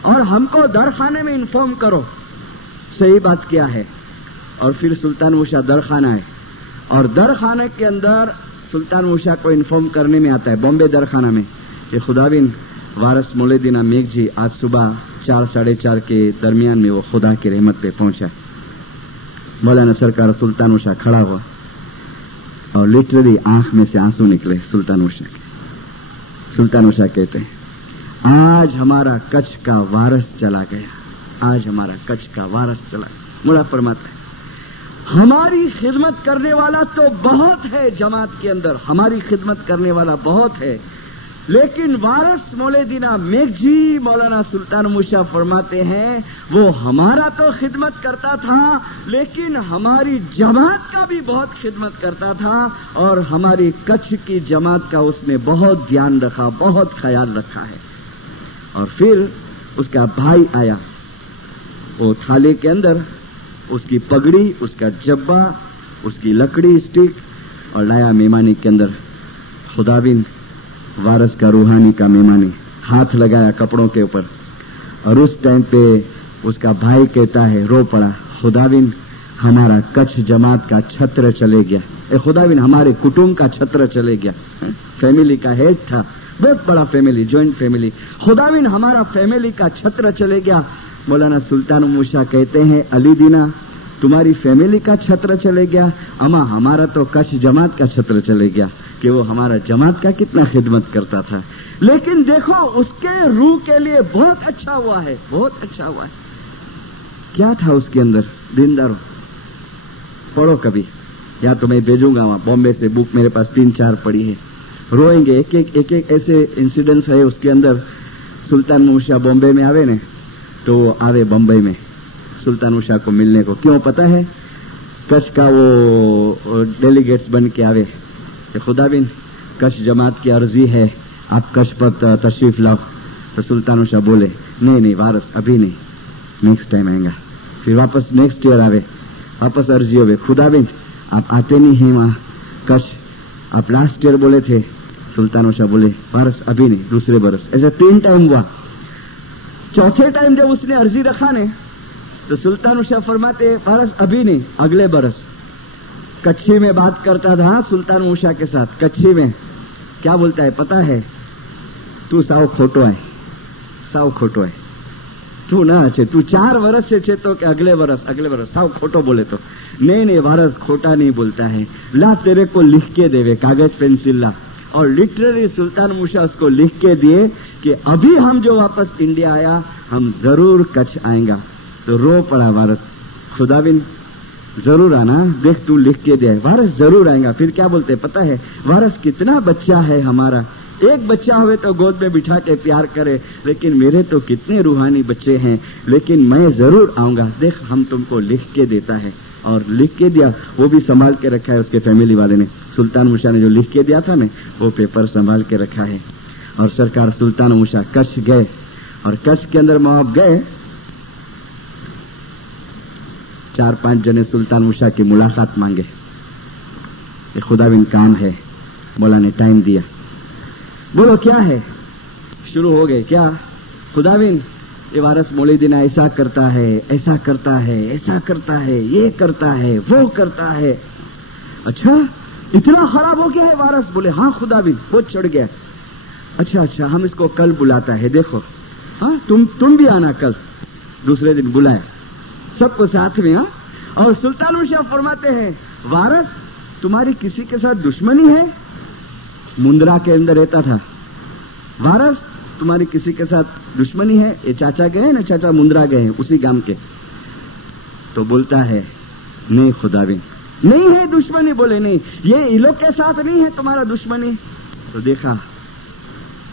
और हमको दर खाने में इन्फॉर्म करो सही बात क्या है। और फिर सुल्तान मूसा दर खाना है, और दर खाने के अंदर सुल्तान मूसा को इन्फॉर्म करने में आता है, बॉम्बे दर खाना में, कि खुदाविन वारस मौलैदीना मेघजी आज सुबह 4 साढ़े 4 के दरमियान में वो खुदा की रहमत पे पहुंचा। मौलाना सरकार सुल्तान मूसा खड़ा हुआ, और लिटरली आंख में से आंसू निकले सुल्तान मूसा के। सुल्तान मूसा कहते हैं, आज हमारा कच्छ का वारस चला गया, आज हमारा कच्छ का वारस चला गया। मुड़ा फरमाता है, हमारी खिदमत करने वाला तो बहुत है जमात के अंदर, हमारी खिदमत करने वाला बहुत है, लेकिन वारस मौलैदीना मेघजी मौलाना सुल्तान मूसा फरमाते हैं, वो हमारा तो खिदमत करता था, लेकिन हमारी जमात का भी बहुत खिदमत करता था, और हमारी कच्छ की जमात का उसने बहुत ध्यान रखा, बहुत ख्याल रखा है। और फिर उसका भाई आया, वो थाली के अंदर उसकी पगड़ी, उसका जब्बा, उसकी लकड़ी स्टिक, और लाया मेहमानी के अंदर खुदाविन वारस का रूहानी का मेहमानी, हाथ लगाया कपड़ों के ऊपर। और उस टाइम पे उसका भाई कहता है, रो पड़ा, खुदाविन हमारा कच्छ जमात का छत्र चले गया, खुदाविन हमारे कुटुंब का छत्र चले गया। फैमिली का हेड था, बहुत बड़ा फैमिली, ज्वाइंट फैमिली, खुदाविन हमारा फैमिली का छत्र चले गया। मौलाना सुल्तान मूसा कहते हैं, अली दीना तुम्हारी फैमिली का छत्र चले गया, अमा हमारा तो कच्छ जमात का छत्र चले गया, कि वो हमारा जमात का कितना खिदमत करता था। लेकिन देखो उसके रूह के लिए बहुत अच्छा हुआ है, बहुत अच्छा हुआ है। क्या था उसके अंदर? दीनदार। पढ़ो कभी, या तो मैं भेजूंगा वहां बॉम्बे से बुक, मेरे पास 3-4 पड़ी है, रोएंगे। एक एक ऐसे इंसिडेंट है उसके अंदर। सुल्तान मूसा बॉम्बे में आवे ने, तो आवे बम्बई में सुल्तान मूसा को मिलने को। क्यों पता है? कच्छ का वो डेलीगेट्स बन के आवे, खुदाबिन कच्छ जमात की अर्जी है, आप कच्छ पर तशरीफ लाओ। तो सुल्तान मूसा बोले, नहीं वारस अभी नहीं, नेक्स्ट टाइम आएगा। फिर वापस नेक्स्ट ईयर आवे, वापस अर्जी हो, खुदाबिन आप आते नहीं हैं वहां कच्छ, आप लास्ट ईयर बोले थे। सुल्तान मूसा बोले, वारस अभी नहीं, दूसरे बरस। ऐसा 3 टाइम हुआ। चौथे टाइम जब उसने अर्जी रखा ने, तो सुल्तान मूसा फरमाते, वारस अभी नहीं, अगले बरस। कच्छी में बात करता था सुल्तान मूसा के साथ। कच्छी में क्या बोलता है पता है? तू साव खोटो है, साव खोटो है, तू ना अच्छे, तू 4 वर्ष से चेतो कि अगले वर्ष साव खोटो बोले तो नहीं वारस खोटा नहीं बोलता है, ला तेरे को लिख के देवे, कागज पेंसिल ला। और लिटरली सुल्तान मूसा उसको लिख के दिए कि अभी हम जो वापस इंडिया आया, हम जरूर कच्छ आएगा। तो रो पड़ा वारस, खुदाबिन जरूर आना, देख तू लिख के दे, वारस जरूर आएगा। फिर क्या बोलते पता है? वारस कितना बच्चा है हमारा, एक बच्चा हुए तो गोद में बिठा के प्यार करे, लेकिन मेरे तो कितने रूहानी बच्चे हैं, लेकिन मैं जरूर आऊंगा, देख हम तुमको लिख के देता है। और लिख के दिया, वो भी संभाल के रखा है उसके फैमिली वाले ने। सुल्तान मूसा ने जो लिख के दिया था ना, वो पेपर संभाल के रखा है। और सरकार सुल्तान मूसा कच्छ गए, और कच्छ के अंदर मौब गए, 4-5 जने सुल्तान मूसा की मुलाकात मांगे। ये खुदाविन काम है, मौला ने टाइम दिया। बोलो क्या है? शुरू हो गए। क्या? खुदाविन ये वारस मौलैदीना ऐसा करता है, ऐसा करता है, ऐसा करता है, ये करता है, वो करता है। अच्छा इतना खराब हो गया है वारस? बोले हाँ खुदाविन, वो चढ़ गया। अच्छा हम इसको कल बुलाता है, देखो हाँ तुम भी आना कल। दूसरे दिन बुलाए सबको साथ में। हाँ और सुल्तान शाह फरमाते हैं, वारस तुम्हारी किसी के साथ दुश्मनी है? मुंद्रा के अंदर रहता था। वारस तुम्हारी किसी के साथ दुश्मनी है? ये चाचा गए हैं ना, चाचा मुंद्रा गए हैं उसी गांव के। तो बोलता है, नहीं खुदाविंद, नहीं है दुश्मनी। बोले नहीं, ये इन लोग के साथ नहीं है तुम्हारा दुश्मनी। तो देखा,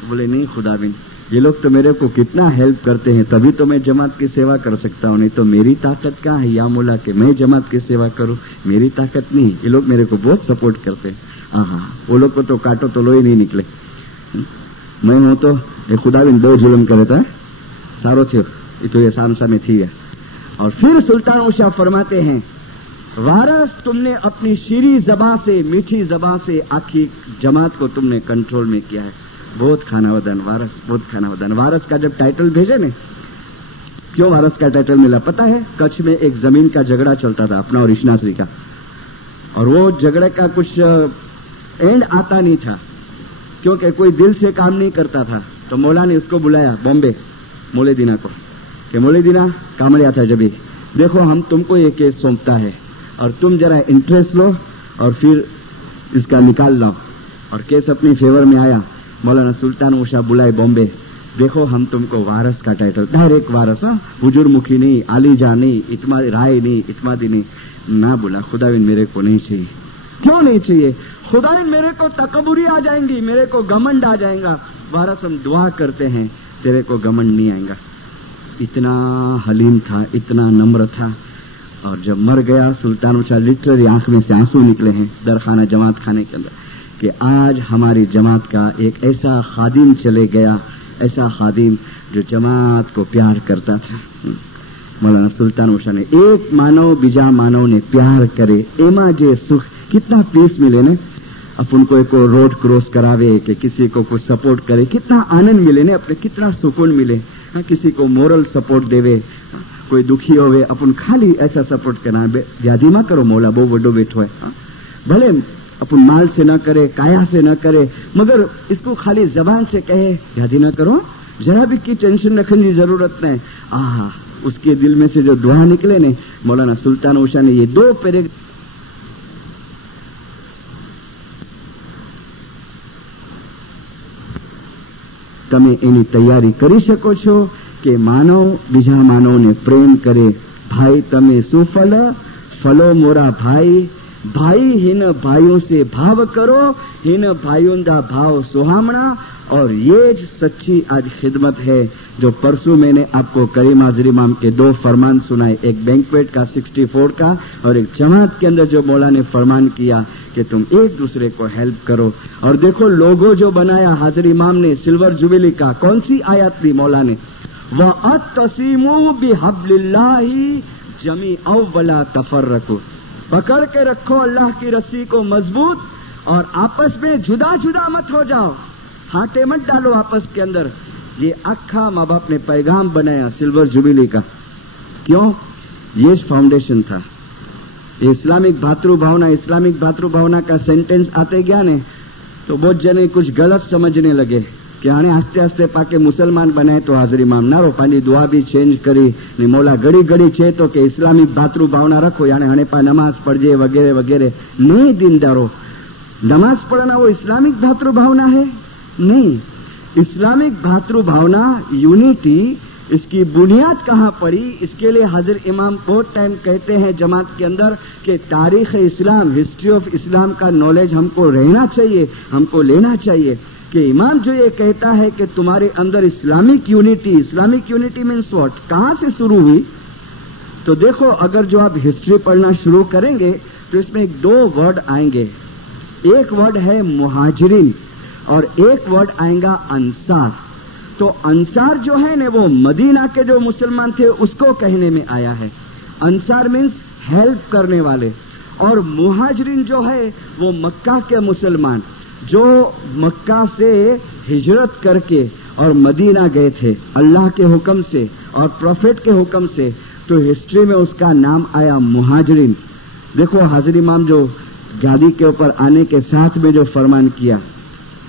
बोले नहीं खुदाविंद, ये लोग तो मेरे को कितना हेल्प करते हैं, तभी तो मैं जमात की सेवा कर सकता हूँ, नहीं तो मेरी ताकत कहाँ है या मौला के मैं जमात की सेवा करूँ, मेरी ताकत नहीं। ये लोग मेरे को बहुत सपोर्ट करते हैं। वो लोग को तो काटो तो लोही नहीं निकले, मैं हूं तो ये खुदाविंद दो जुलम करे था सारो थयो, तो ये साम सामे थी है। और फिर सुल्तान शाह फरमाते हैं, वारस तुमने अपनी शीरी ज़बां से, मीठी ज़बां से आखी जमात को तुमने कंट्रोल में किया है। बहुत खाना वदन वारस, बहुत खाना वदन। वारस का जब टाइटल भेजे ने, क्यों वारस का टाइटल मिला पता है? कच्छ में एक जमीन का झगड़ा चलता था अपना और इशनाश्री का, और वो झगड़े का कुछ एंड आता नहीं था, क्योंकि कोई दिल से काम नहीं करता था। तो मौला ने उसको बुलाया बॉम्बे, मोले दीना को, कि मोले दीना कामड़िया था जब, देखो हम तुमको ये केस सौंपता है और तुम जरा इंटरेस्ट लो और फिर इसका निकाल लाओ। और केस अपनी फेवर में आया। मौलाना सुल्तान शाह बुलाए बॉम्बे, देखो हम तुमको वारस का टाइटल, डायरेक्ट वारस, हुजूरमुखी नहीं, आलीजा नहीं, इतमा राय नहीं, इतमादी नहीं ना बोला। खुदाविंद मेरे को नहीं चाहिए। क्यों नहीं चाहिए? खुदाविंद मेरे को तकबुरी आ जाएंगी, मेरे को घमंड आ जाएगा। वारस हम दुआ करते हैं तेरे को घमंड नहीं आएगा। इतना हलीम था, इतना नम्र था। और जब मर गया सुल्तान शाह, लिटरली आंख में से आंसू निकले हैं दरखाना जमात खाने के अंदर, कि आज हमारी जमात का एक ऐसा खादिम चले गया, ऐसा खादिम जो जमात को प्यार करता था। मौलाना सुल्तान शाह ने, एक मानव बीजा मानव ने प्यार करे एमा जे सुख, कितना पीस मिले ने। अपन को एक रोड क्रॉस करावे कि किसी को कुछ सपोर्ट करे, कितना आनंद मिले ने, अपने कितना सुकून मिले। किसी को मोरल सपोर्ट देवे, कोई दुखी होवे अपन खाली ऐसा सपोर्ट करना, व्याधि मा करो मौला बहु बड़ो बैठो है। भले अपन माल से न करे, काया से न करे, मगर इसको खाली जबान से कहे व्याधि न करो, जरा भी की टेंशन रखने की जरूरत नहीं। आहा, उसके दिल में से जो दुआ निकले ने, मौलाना सुल्तान शाह ने ये दो पेरे તમે એની તૈયારી કરી શકો છો કે માનવ બીજા માનવને પ્રેમ કરે। ભાઈ તમે શું ફલો મોરા ભાઈ, भाई हिन भाइयों से भाव करो, हिन भाइयों दा भाव सुहामना। और ये सच्ची आज खिदमत है जो परसों मैंने आपको करीम हाजिर इमाम के दो फरमान सुनाए, एक बैंक्वेट का 64 का और एक जमात के अंदर जो मौला ने फरमान किया कि तुम एक दूसरे को हेल्प करो। और देखो लोगो जो बनाया हाजिर इमाम ने सिल्वर जुबिली का, कौन सी आयत दी मौला ने? वअतसिमू बिहब्लिल्लाहि जमीअन वला तफर्रकू, पकड़ के रखो अल्लाह की रस्सी को मजबूत और आपस में जुदा जुदा मत हो जाओ, हाथे मत डालो आपस के अंदर। ये अक्खा माँ बाप ने पैगाम बनाया सिल्वर जुबिली का। क्यों? ये फाउंडेशन था। ये इस्लामिक भातृभावना का सेंटेंस आते गया ने तो बहुत जने कुछ गलत समझने लगे कि हाणे आस्ते आस्ते पाके मुसलमान बनाए तो हाजिर इमाम नारो पानी दुआ भी चेंज करी ने मौला घड़ी घड़ी छे तो के इस्लामिक भातृभावना रखो, यानी हाणे पा नमाज पढ़जे वगैरह वगैरह। नहीं दीनदारो, नमाज पढ़ना वो इस्लामिक भातृभावना है? नहीं। इस्लामिक भातृभावना यूनिटी, इसकी बुनियाद कहाँ पड़ी? इसके लिए हाजिर इमाम बहुत टाइम कहते हैं जमात के अंदर कि तारीख इस्लाम, हिस्ट्री ऑफ इस्लाम का नॉलेज हमको रहना चाहिए, हमको लेना चाहिए। कि इमाम जो ये कहता है कि तुम्हारे अंदर इस्लामिक यूनिटी मीन्स व्हाट, कहाँ से शुरू हुई? तो देखो, अगर जो आप हिस्ट्री पढ़ना शुरू करेंगे तो इसमें दो वर्ड आएंगे। एक वर्ड है मुहाजिरीन और एक वर्ड आएगा अंसार। तो अंसार जो है ना वो मदीना के जो मुसलमान थे उसको कहने में आया है। अंसार मीन्स हेल्प करने वाले। और मुहाजिरीन जो है वो मक्का के मुसलमान जो मक्का से हिजरत करके और मदीना गए थे अल्लाह के हुक्म से और प्रोफेट के हुक्म से, तो हिस्ट्री में उसका नाम आया मुहाजिरीन। देखो हाजिर इमाम जो गादी के ऊपर आने के साथ में जो फरमान किया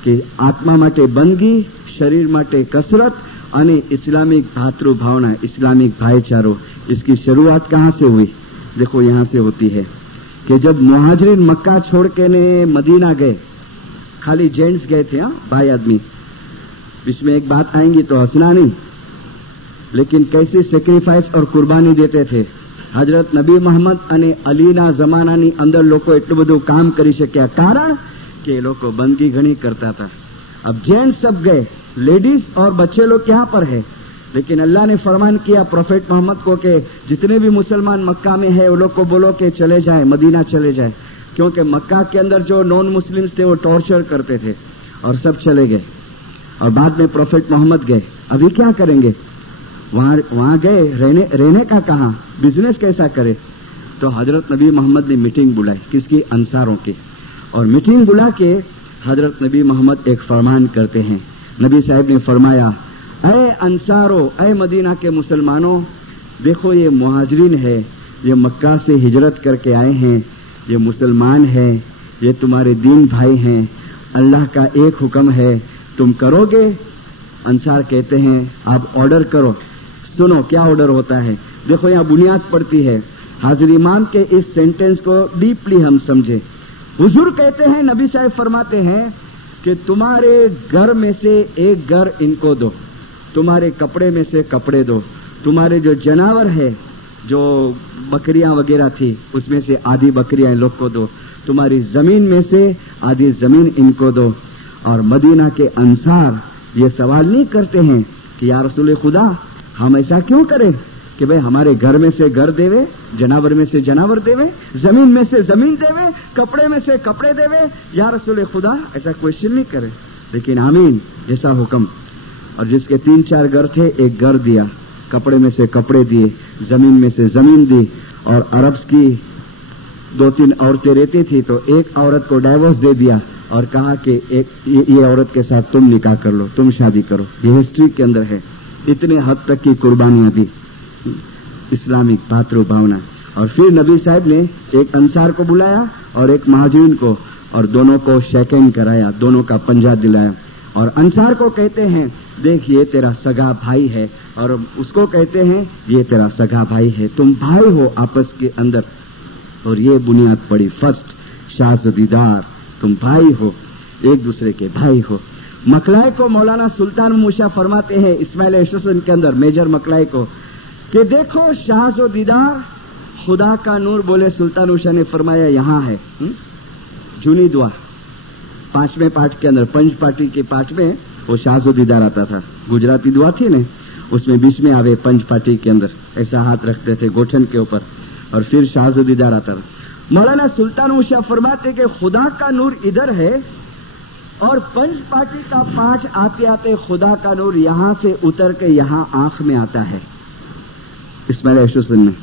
कि आत्मा माटे बंदगी, शरीर माटे कसरत अने इस्लामिक भातृभावना, इस्लामिक भाईचारो, इसकी शुरुआत कहाँ से हुई? देखो यहां से होती है कि जब मुहाजिरीन मक्का छोड़ के ने मदीना गए, खाली जेंट्स गए थे, भाई आदमी, इसमें एक बात आएंगी तो हंसना नहीं, लेकिन कैसी सेक्रीफाइस और कुर्बानी देते थे. हजरत नबी मोहम्मद અને અલીના જમાનાની અંદર લોકો એટલું બધું કામ કરી શક્યા, કારણ કે એ લોકો બંદગી ઘણી કરતા હતા. अब जेंट्स सब गए, लेडीज और बच्चे लोग यहाँ पर है, लेकिन अल्लाह ने फरमान किया प्रोफेट मोहम्मद को कि जितने भी मुसलमान मक्का में है वो लोग को बोलो कि चले जाए, मदीना चले जाए, क्योंकि मक्का के अंदर जो नॉन मुस्लिम्स थे वो टॉर्चर करते थे. और सब चले गए और बाद में प्रोफेट मोहम्मद गए. अभी क्या करेंगे? वहां गए, रहने का कहा, बिजनेस कैसा करे? तो हजरत नबी मोहम्मद ने मीटिंग बुलाई, किसकी? अंसारों की. और मीटिंग बुला के हजरत नबी मोहम्मद एक फरमान करते हैं. नबी साहब ने फरमाया, ऐ अंसारो, ऐ मदीना के मुसलमानों, देखो ये मुहाजिरीन है, ये मक्का से हिजरत करके आए हैं, ये मुसलमान है, ये तुम्हारे दीन भाई हैं, अल्लाह का एक हुक्म है, तुम करोगे? अंसार कहते हैं आप ऑर्डर करो. सुनो क्या ऑर्डर होता है. देखो यहाँ बुनियाद पड़ती है. हाजिर इमाम के इस सेंटेंस को डीपली हम समझे. हुजूर कहते हैं, नबी साहब फरमाते हैं कि तुम्हारे घर में से एक घर इनको दो, तुम्हारे कपड़े में से कपड़े दो, तुम्हारे जो जानवर है, जो बकरियां वगैरह थी, उसमें से आधी बकरियां लोग को दो, तुम्हारी जमीन में से आधी जमीन इनको दो. और मदीना के अंसार ये सवाल नहीं करते हैं कि या रसूल खुदा हम ऐसा क्यों करें कि भाई हमारे घर में से घर देवे, जनावर में से जनावर देवे, जमीन में से जमीन देवे, कपड़े में से कपड़े देवे, या रसूल खुदा ऐसा क्वेश्चन नहीं करे. लेकिन आमीन जैसा हुक्म. और जिसके 3-4 घर थे, एक घर दिया, कपड़े में से कपड़े दिए, जमीन में से जमीन दी. और अरब्स की 2-3 औरतें रहती थी तो एक औरत को डाइवोर्स दे दिया और कहा कि ये औरत के साथ तुम निकाह कर लो, तुम शादी करो. ये हिस्ट्री के अंदर है. इतने हद तक की कुर्बानियां दी, इस्लामिक भातृ भावना. और फिर नबी साहब ने एक अंसार को बुलाया और एक महाजिन को, और दोनों को शेकन कराया, दोनों का पंजा दिलाया. और अंसार को कहते हैं देख ये तेरा सगा भाई है, और उसको कहते हैं ये तेरा सगा भाई है, तुम भाई हो आपस के अंदर. और ये बुनियाद पड़ी फर्स्ट, शाज़दीदार, तुम भाई हो, एक दूसरे के भाई हो. मकलाई को मौलाना सुल्तान मूसा फरमाते हैं इस्माइल एशोसन के अंदर, मेजर मकलाई को, कि देखो शाज़दीदार खुदा का नूर. बोले सुल्तान मूसा ने फरमाया यहाँ है. जूनी दुआ 5वें पाठ के अंदर, पंच पाठी के पाठ में वो शाज़दीदार आता था. गुजराती दुआ थी ने, उसमें बीच में आवे पंच पाठी के अंदर, ऐसा हाथ रखते थे गोठन के ऊपर, और फिर शाज़दीदार आता था. मौलाना सुल्तान मूसा फरमाते कि खुदा का नूर इधर है, और पंच पाठी का पाठ आते आते खुदा का नूर यहां से उतर के यहां आंख में आता है. इस्माइल एशोसन में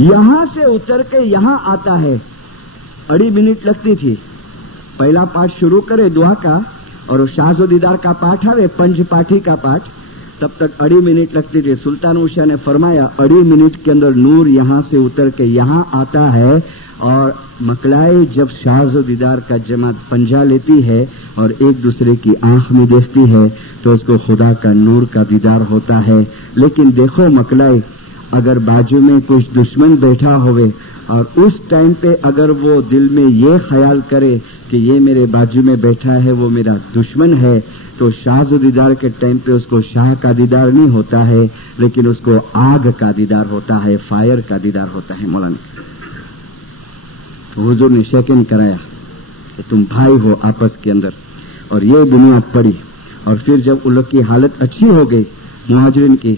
यहां से उतर के यहां आता है. 2.5 मिनट लगती थी. पहला पाठ शुरू करे दुआ का, और शाज़दीदार का पाठ आवे, पंच पाठी का पाठ, तब तक 2.5 मिनट लगती थी. सुल्तान मूसा ने फरमाया 2.5 मिनट के अंदर नूर यहां से उतर के यहां आता है. और मकलाई जब शाज़दीदार का जमात पंजा लेती है और एक दूसरे की आंख में देखती है तो उसको खुदा का नूर का दीदार होता है. लेकिन देखो मकलाई, अगर बाजू में कुछ दुश्मन बैठा होवे और उस टाइम पे अगर वो दिल में ये ख्याल करे कि ये मेरे बाजू में बैठा है वो मेरा दुश्मन है, तो शाज़दीदार के टाइम पे उसको शाह का दीदार नहीं होता है, लेकिन उसको आग का दीदार होता है, फायर का दीदार होता है. मौलाना तो हुजूर ने शेकन कराया कि तुम भाई हो आपस के अंदर. और ये बुनियाद पड़ी. और फिर जब उन लोग की हालत अच्छी हो गई मुहाजिरीन की,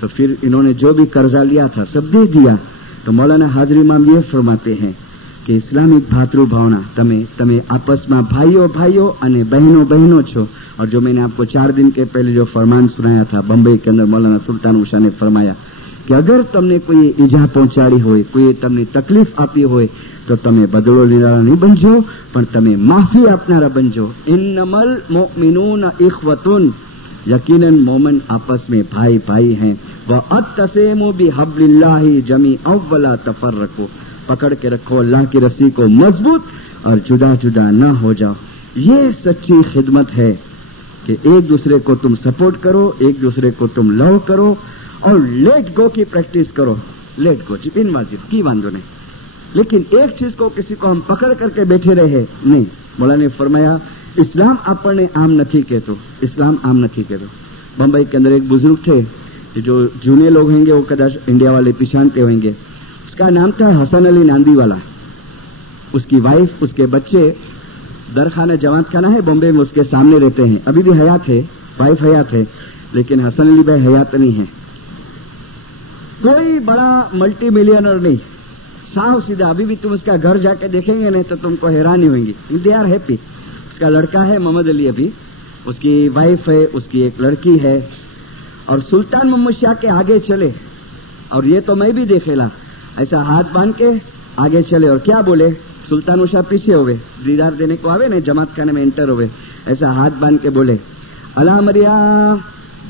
तो फिर इन्होंने जो भी कर्जा लिया था सब दे दिया. तो मौलाना हाजिर इमाम ये फरमाते हैं कि इस्लामिक भातृ भावना તમે आपसમાં भाइयों અને बहनों छो. और जो मैंने आपको 4 दिन के पहले जो फरमान सुनाया था बम्बई के अंदर, मौलाना सुल्तान मूसा ने फरमाया कि अगर तुमने कोई ईजा पहुंचाड़ी होय, कोई તમને तकलीफ આપી હોય, તો તમે બદલો લેનારા નહીં બનજો, પણ તમે માફી આપનારા બનજો. ઇન્નમલ મુમિનૂન ઇખ્વતુન, यकीनन मोमिन आपस में भाई भाई हैं. वअत्तसिमु बिहब्लिल्लाहि जमीअन वला तफर्रकू, पकड़ के रखो अल्लाह की रस्सी को मजबूत और जुदा जुदा न हो जाओ. ये सच्ची खिदमत है कि एक दूसरे को तुम सपोर्ट करो, एक दूसरे को तुम लव करो और लेट गो की प्रैक्टिस करो. लेट गो बिन वाजिब की वांधो नहीं. लेकिन एक चीज को किसी को हम पकड़ करके बैठे रहे नहीं। मौला ने फरमाया इस्लाम आपने आम नहीं कहते, इस्लाम आम नहीं कहते। बम्बई के अंदर एक बुजुर्ग थे, जो जूने लोग होंगे वो कदाच इंडिया वाले पहचानते होंगे। उसका नाम था हसन अली नांदी वाला। उसकी वाइफ, उसके बच्चे दरखाना जमात खाना है बॉम्बे में, उसके सामने रहते हैं। अभी भी हयात है, वाइफ हयात है, लेकिन हसन अली भाई हयात नहीं है। कोई बड़ा मल्टी मिलियनर नहीं, साफ सीधा। अभी भी तुम उसका घर जाके देखेंगे नहीं तो तुमको हैरानी होगी। They are happy. उसका लड़का है मोहम्मद अली, अभी उसकी वाइफ है, उसकी एक लड़की है। और सुल्तान मोहम्मद शाह के आगे चले, और ये तो मैं भी देखेला, ऐसा हाथ बांध के आगे चले और क्या बोले, सुल्तान शाह पीछे हुए, दीदार देने को आवे ने जमात खाने में एंटर हुए, ऐसा हाथ बांध के बोले अला मरिया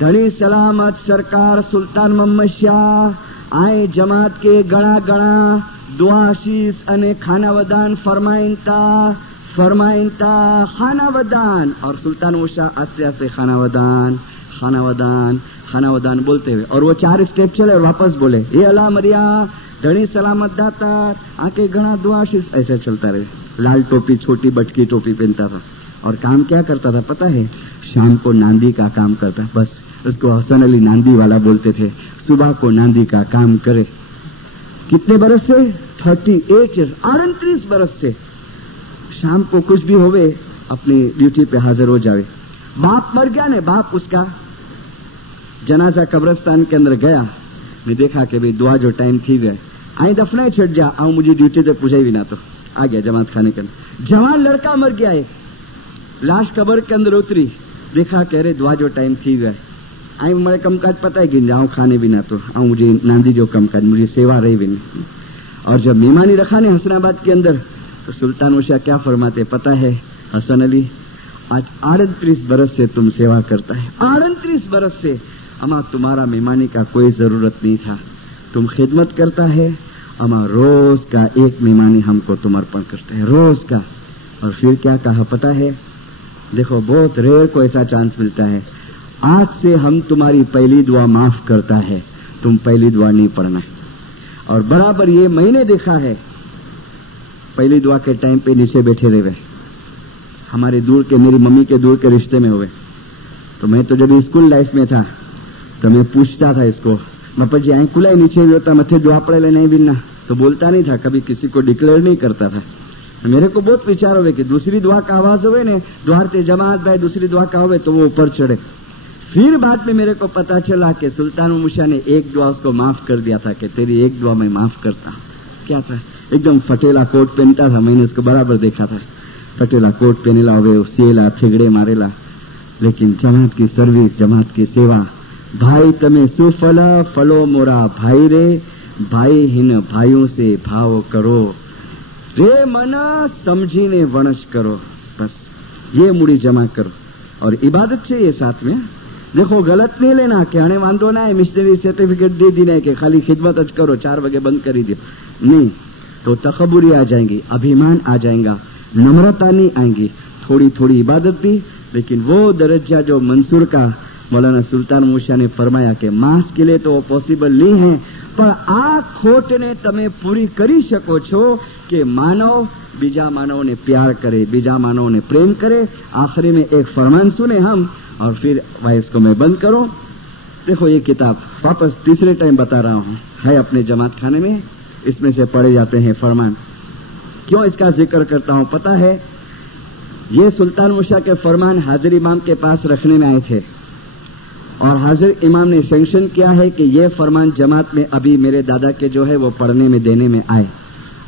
धनी सलामत सरकार सुल्तान मोहम्मद शाह आए जमात के गणा गणा दुआ शीश अने खाना वदान फरमाइनता खाना वदान। और सुल्तान शाह आस्ते आस्ते खाना वदान बोलते हुए, और वो 4 स्टेप चले और वापस बोले ये अला मरिया धनी सलामत दातार आके गणा दुआ शीश, ऐसा चलता रहे। लाल टोपी छोटी बटकी टोपी पहनता था और काम क्या करता था पता है, शाम को नांदी का काम करता, बस उसको हसन अली नांदी वाला बोलते थे। सुबह को नांदी का काम करे। कितने बरस से? 38 बरस से। शाम को कुछ भी होवे अपनी ड्यूटी पे हाजिर हो जावे। बाप मर गया ने, बाप उसका जनाजा कब्रिस्तान के अंदर गया, मैं देखा कि भाई दुआ जो टाइम थी गए आई दफनाए छट जा आऊं, मुझे ड्यूटी तक पूछा भी ना तो आ गया जमात खाने के अंदर। जवान लड़का मर गया है, लाश कब्र के अंदर उतरी, देखा कह रहे दुआ जो टाइम थी गए आई, मेरे कमकाज पता है कि जाऊं खाने भी ना तो आऊं, मुझे नांदी जो कमकाज, मुझे सेवा रही भी नहीं। और जब मेहमानी रखा ने हसनाबाद के अंदर, तो सुल्तान शाह क्या फरमाते पता है, हसन अली आज 38 बरस से तुम सेवा करता है, 38 बरस से। अमा तुम्हारा मेहमानी का कोई जरूरत नहीं था, तुम खिदमत करता है। अमा रोज का एक मेहमानी हमको तुम अर्पण करता है, रोज का। और फिर क्या कहा पता है, देखो बहुत रेयर को ऐसा चांस मिलता है, आज से हम तुम्हारी पहली दुआ माफ करता है, तुम पहली दुआ नहीं पढ़ना है। और बराबर ये मैंने देखा है, पहली दुआ के टाइम पे नीचे बैठे रहे हमारे दूर के, मेरी मम्मी के दूर के रिश्ते में हुए। तो मैं तो जब स्कूल लाइफ में था तो मैं पूछता था इसको, मपजी आई कुलाई नीचे भी होता मथे दुआ पड़े नहीं बिना, तो बोलता नहीं था, कभी किसी को डिक्लेयर नहीं करता था। मेरे को बहुत विचार हुए कि दूसरी दुआ का आवाज हुए ने द्वारते जमात भाई, दूसरी दुआ का हुए तो वो ऊपर चढ़े। फिर बाद में मेरे को पता चला कि सुल्तान मुशा ने एक दुआ उसको माफ कर दिया था कि तेरी एक दुआ मैं माफ करता हूं। क्या था, एकदम फटेला कोट पहनता था, मैंने उसको बराबर देखा था, फटेला कोट पहनेला हुए, सेला थिगड़े मारेला, लेकिन जमात की सर्विस, जमात की सेवा। भाई तमे सुफल फलो मोरा भाई रे, भाई हिन भाइयों से भाव करो रे मना समझीने वणश करो, बस ये मुड़ी जमा करो। और इबादत चाहिए साथ में। देखो गलत नहीं लेना कि हने वांधो ना है, मिशनरी सर्टिफिकेट दे दी कि खाली खिदमत अच करो, 4 बजे बंद करी दो, नहीं तो तकबुरी आ जाएंगी, अभिमान आ जाएगा, नम्रता नहीं आएंगी। थोड़ी थोड़ी इबादत भी, लेकिन वो दर्जा जो मंसूर का मौलाना सुल्तान मूसा ने फरमाया कि मास के लिए तो पॉसिबल नहीं है, पर आ खोट ने तमे पूरी करी सको छो कि मानव बीजा मानव ने प्यार करे, बीजा मानव ने प्रेम करे। आखिरी में एक फरमान सुने हम, और फिर वाइस को मैं बंद करूं। देखो ये किताब वापस तीसरे टाइम बता रहा हूं, है अपने जमात खाने में, इसमें से पढ़े जाते हैं फरमान। क्यों इसका जिक्र करता हूं पता है, ये सुल्तान मूसा के फरमान हाजिर इमाम के पास रखने में आए थे, और हाजिर इमाम ने सैंक्शन किया है कि ये फरमान जमात में अभी मेरे दादा के जो है वो पढ़ने में देने में आए।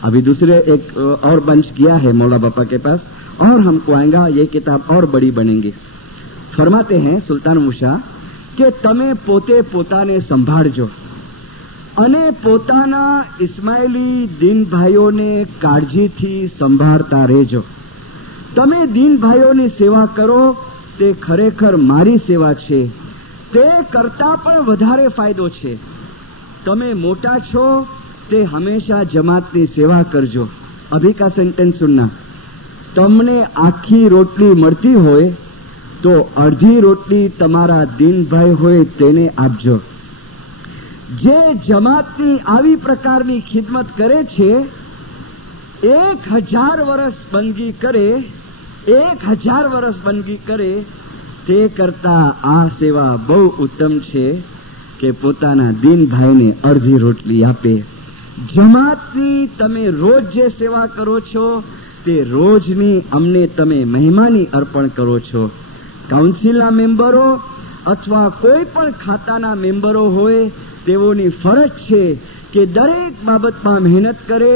अभी दूसरे एक और बंच किया है मौला बापा के पास, और हमको आएगा, ये किताब और बड़ी बनेंगी। फरमाते हैं सुल्तान मूसा કે તમે પોતે પોતાને સંભાળજો અને પોતાના ઇસ્માઇલી દીન ભાઈઓને કાળજીથી સંભાળતા રહેજો. તમે દીન ભાઈઓની સેવા કરો તે ખરેખર મારી સેવા છે, તે કરતા પણ વધારે ફાયદો છે. તમે મોટા છો તે હંમેશા જમાતની સેવા કરજો. અભી કા સેન્ટેન્સ સુનના. તમને આખી રોટલી મળતી હોય તો અડધી રોટલી તમારા દીનભાઈ હોય તેને આપજો. જે જમાતની આવી પ્રકારની ખિદમત કરે છે 1000 વર્ષ બંદગી કરે, 1000 વર્ષ બંદગી કરે તે કરતા આ સેવા બહુ ઉત્તમ છે કે પોતાના દીનભાઈને અડધી રોટલી આપે. જમાતની તમે રોજ જે સેવા કરો છો તે રોજની અમને તમે મહેમાની અર્પણ કરો છો. કાઉન્સિલના મેમ્બરો અથવા કોઈ પણ ખાતાના મેમ્બરો હોય તેઓની ફરજ છે કે દરેક બાબતમાં મહેનત કરે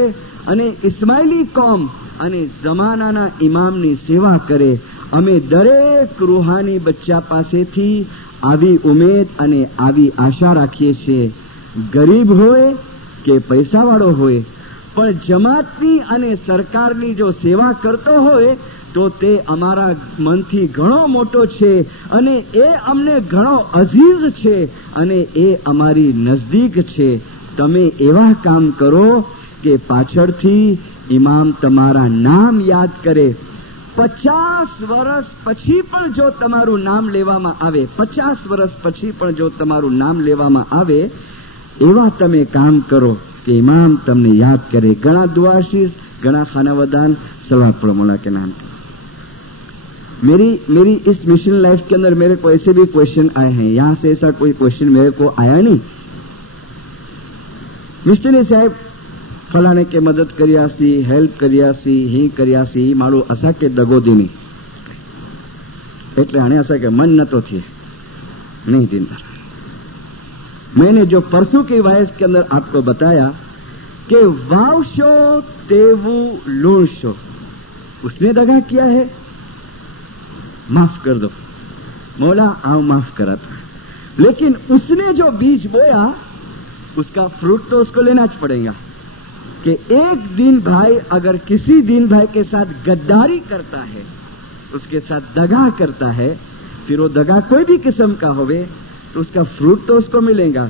અને ઇસ્માઇલી કોમ અને જમાનાના ઇમામની સેવા કરે. અમે દરેક રૂહાની બચ્ચા પાસેથી આવી ઉમેદ અને આવી આશા રાખીએ છીએ. ગરીબ હોય કે પૈસાવાળો હોય, પણ જમાતની અને સરકારની જો સેવા કરતો હોય તો તે અમારા મનથી ઘણો મોટો છે અને એ અમને ઘણો અઝીઝ છે અને એ અમારી નજદીક છે. તમે એવા કામ કરો કે પાછળથી ઇમામ તમારા નામ યાદ કરે. 50 વર્ષ પછી પણ જો તમારું નામ લેવામાં આવે, 50 વર્ષ પછી પણ જો તમારું નામ લેવામાં આવે, એવા તમે કામ કરો کہ امام تم نے یاد کرے. گنا دعا شیز گنا خانہ ودان سلوات پڑھو مولا کے نام پہ. میری اس مشن لائف کے اندر میرے کو ایسے بھی کوشچن آئے ہیں, یہاں سے ایسا کوئی کوشچن میرے کو آیا نہیں. મિસ્ટરી સાહેબ ફલાણે કે મદદ કર્યા સી, હેલ્પ કર્યા सी, ही કર્યા सी, મારું અસા કે દગો દીની એટલે આને અસા કે મન નતો થયે नहीं दींदा. मैंने जो परसों की वायस के अंदर आपको बताया कि वावशो तेवू लूणशो, उसने दगा किया है, माफ कर दो मौला, आओ माफ करा था. लेकिन उसने जो बीज बोया उसका फ्रूट तो उसको लेना च पड़ेगा. कि एक दिन भाई अगर किसी दिन भाई के साथ गद्दारी करता है, उसके साथ दगा करता है, फिर वो दगा कोई भी किस्म का होवे तो उसका फ्रूट तो उसको मिलेगा.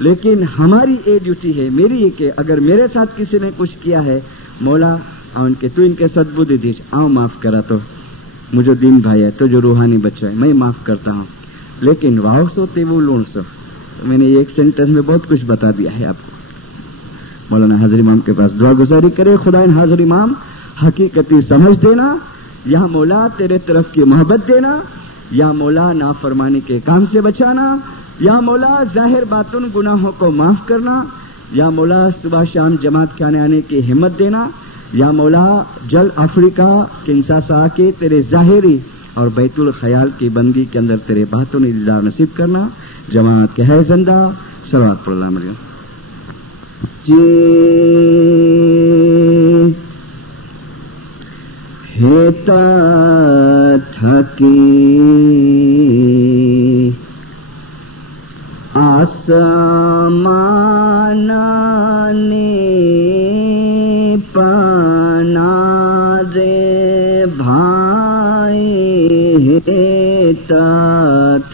लेकिन हमारी ये ड्यूटी है, मेरी ये कि अगर मेरे साथ किसी ने कुछ किया है, मौला उनके तू इनके सद्बुद्धि दीज, आओ माफ करा. तो मुझे दीन भाई है, तो जो रूहानी बच्चा है, मैं माफ करता हूँ. लेकिन वाव सोते वो लोन सो, तो मैंने एक सेंटेंस में बहुत कुछ बता दिया है आपको. मौलाना हाजिर इमाम के पास दुआ गुजारी करे, खुदा इन हाजिर इमाम हकीकती समझ देना, या मौला तेरे तरफ की मोहब्बत देना, या मौला नाफरमानी के काम से बचाना, या मौला जाहिर बातुन गुनाहों को माफ करना, या मौला सुबह शाम जमात खाने आने की हिम्मत देना, या मौला जल अफ्रीका किंशासा के तेरे जाहिरी और बैतुल ख्याल की बंदी के अंदर तेरे बातों ने दीदार नसीब करना. जमात के है जिंदा सलावत पढ़ना मरियम जी हेता थकी आसमाने पना रे भाई हेता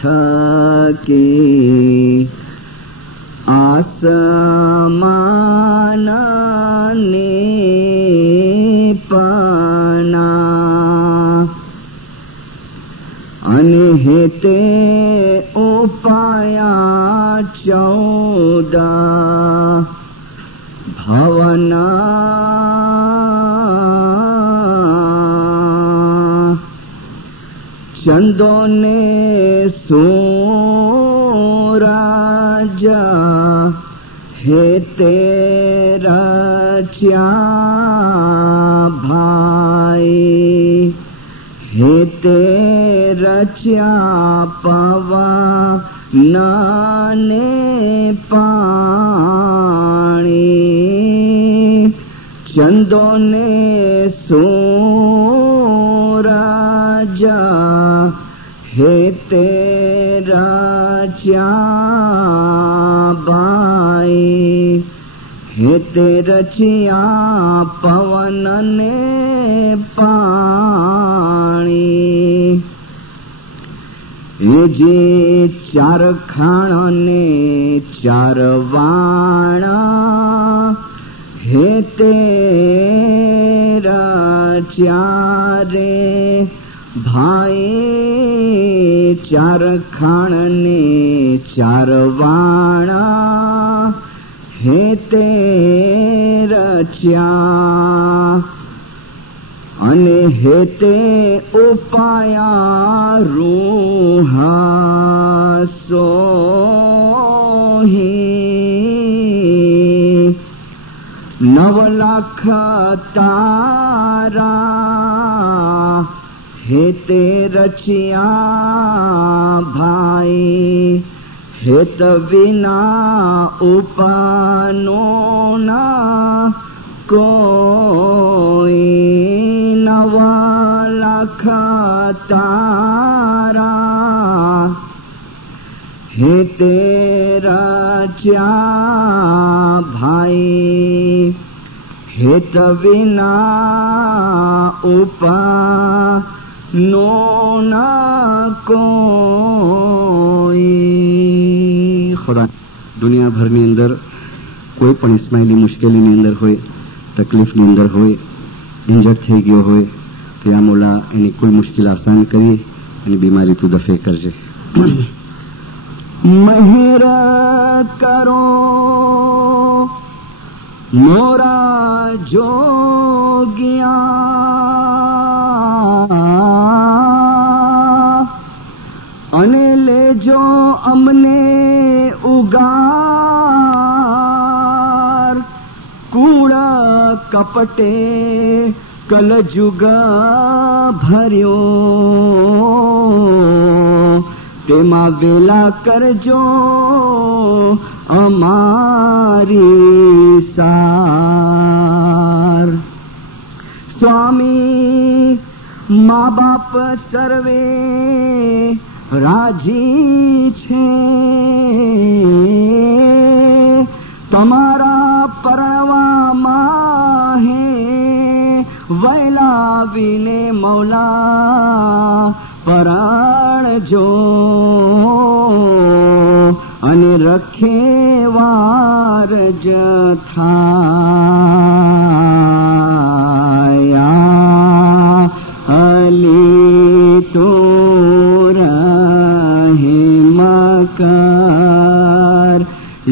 थकी आसमाने पना अनहेते उपाया 14 भवना चंदों ने सूरजा है तेरा च्या भाई हे तेरा च्या पवा नाने पानी चंदों ने सूरजा हे तेरा च्या भाई हे तेरा चिया पवन ने पानी ये जे 4 खाना ने 4 वाणा हे तेरा चारे भाई 4 खाना ने 4 वाणा हे तेरा રચ્યા અને હેતે ઉપાયા રૂહા સોહી 9 લાખ તારા હેતે રચ્યા ભાઈ હેત વિના ઉપાનો ના કોઈ 9 લાખ તારા હેતે રચ્યા ભાઈ હેત વિના ઉપાનો ના કોઈ. ખુદા દુનિયા ભરની અંદર કોઈ પણ ઇસ્માઇલી મુશ્કેલીની અંદર હોય, તકલીફની અંદર હોય, ઇન્જર્ડ થઈ ગયો હોય તો યા મોલા એની કોઈ મુશ્કેલ આસાન કરી અને બીમારી તું દફે કરજે. મહેર કરો મોરા જોગિયા અને લેજો અમને ઉગાર કૂળ કપટે કલજુગ ભર્યો તેમાં વેલા કરજો અમારી સાર. સ્વામી મા બાપ સર્વે રાજી છે તમારા પરવામાં હે વૈલાવીને મૌલા પરાણજો અને રખેવાર જ થાયા અલી તો રહીમ કર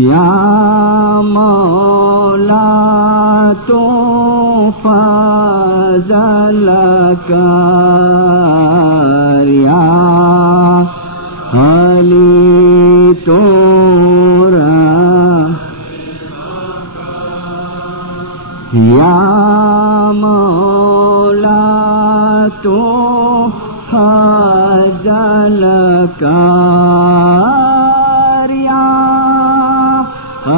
યા મૌલા તો ફઝલ કર યા અલી તો યા મૌલા તો ફઝલ કર યા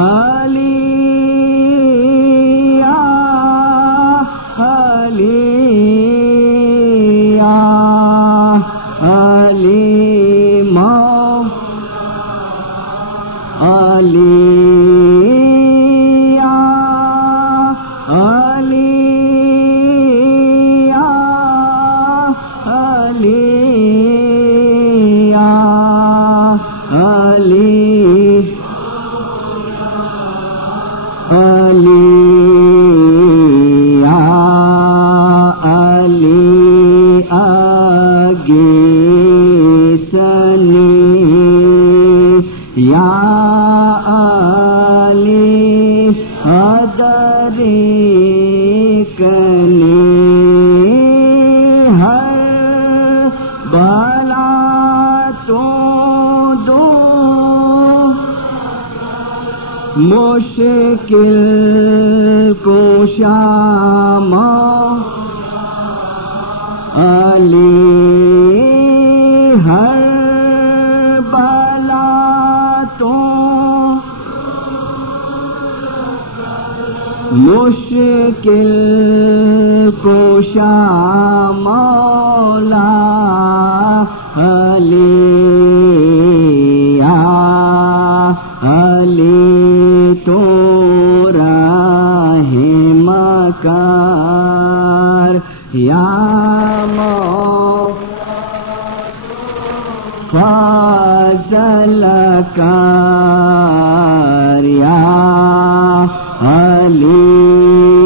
અલી યા અલી યા અલી મૌ અલી मुश्किल कुशाम अली हर बला तो मुश्किल कुशाम मौला अली अली तो रहीम कर या फज़ल कर या अली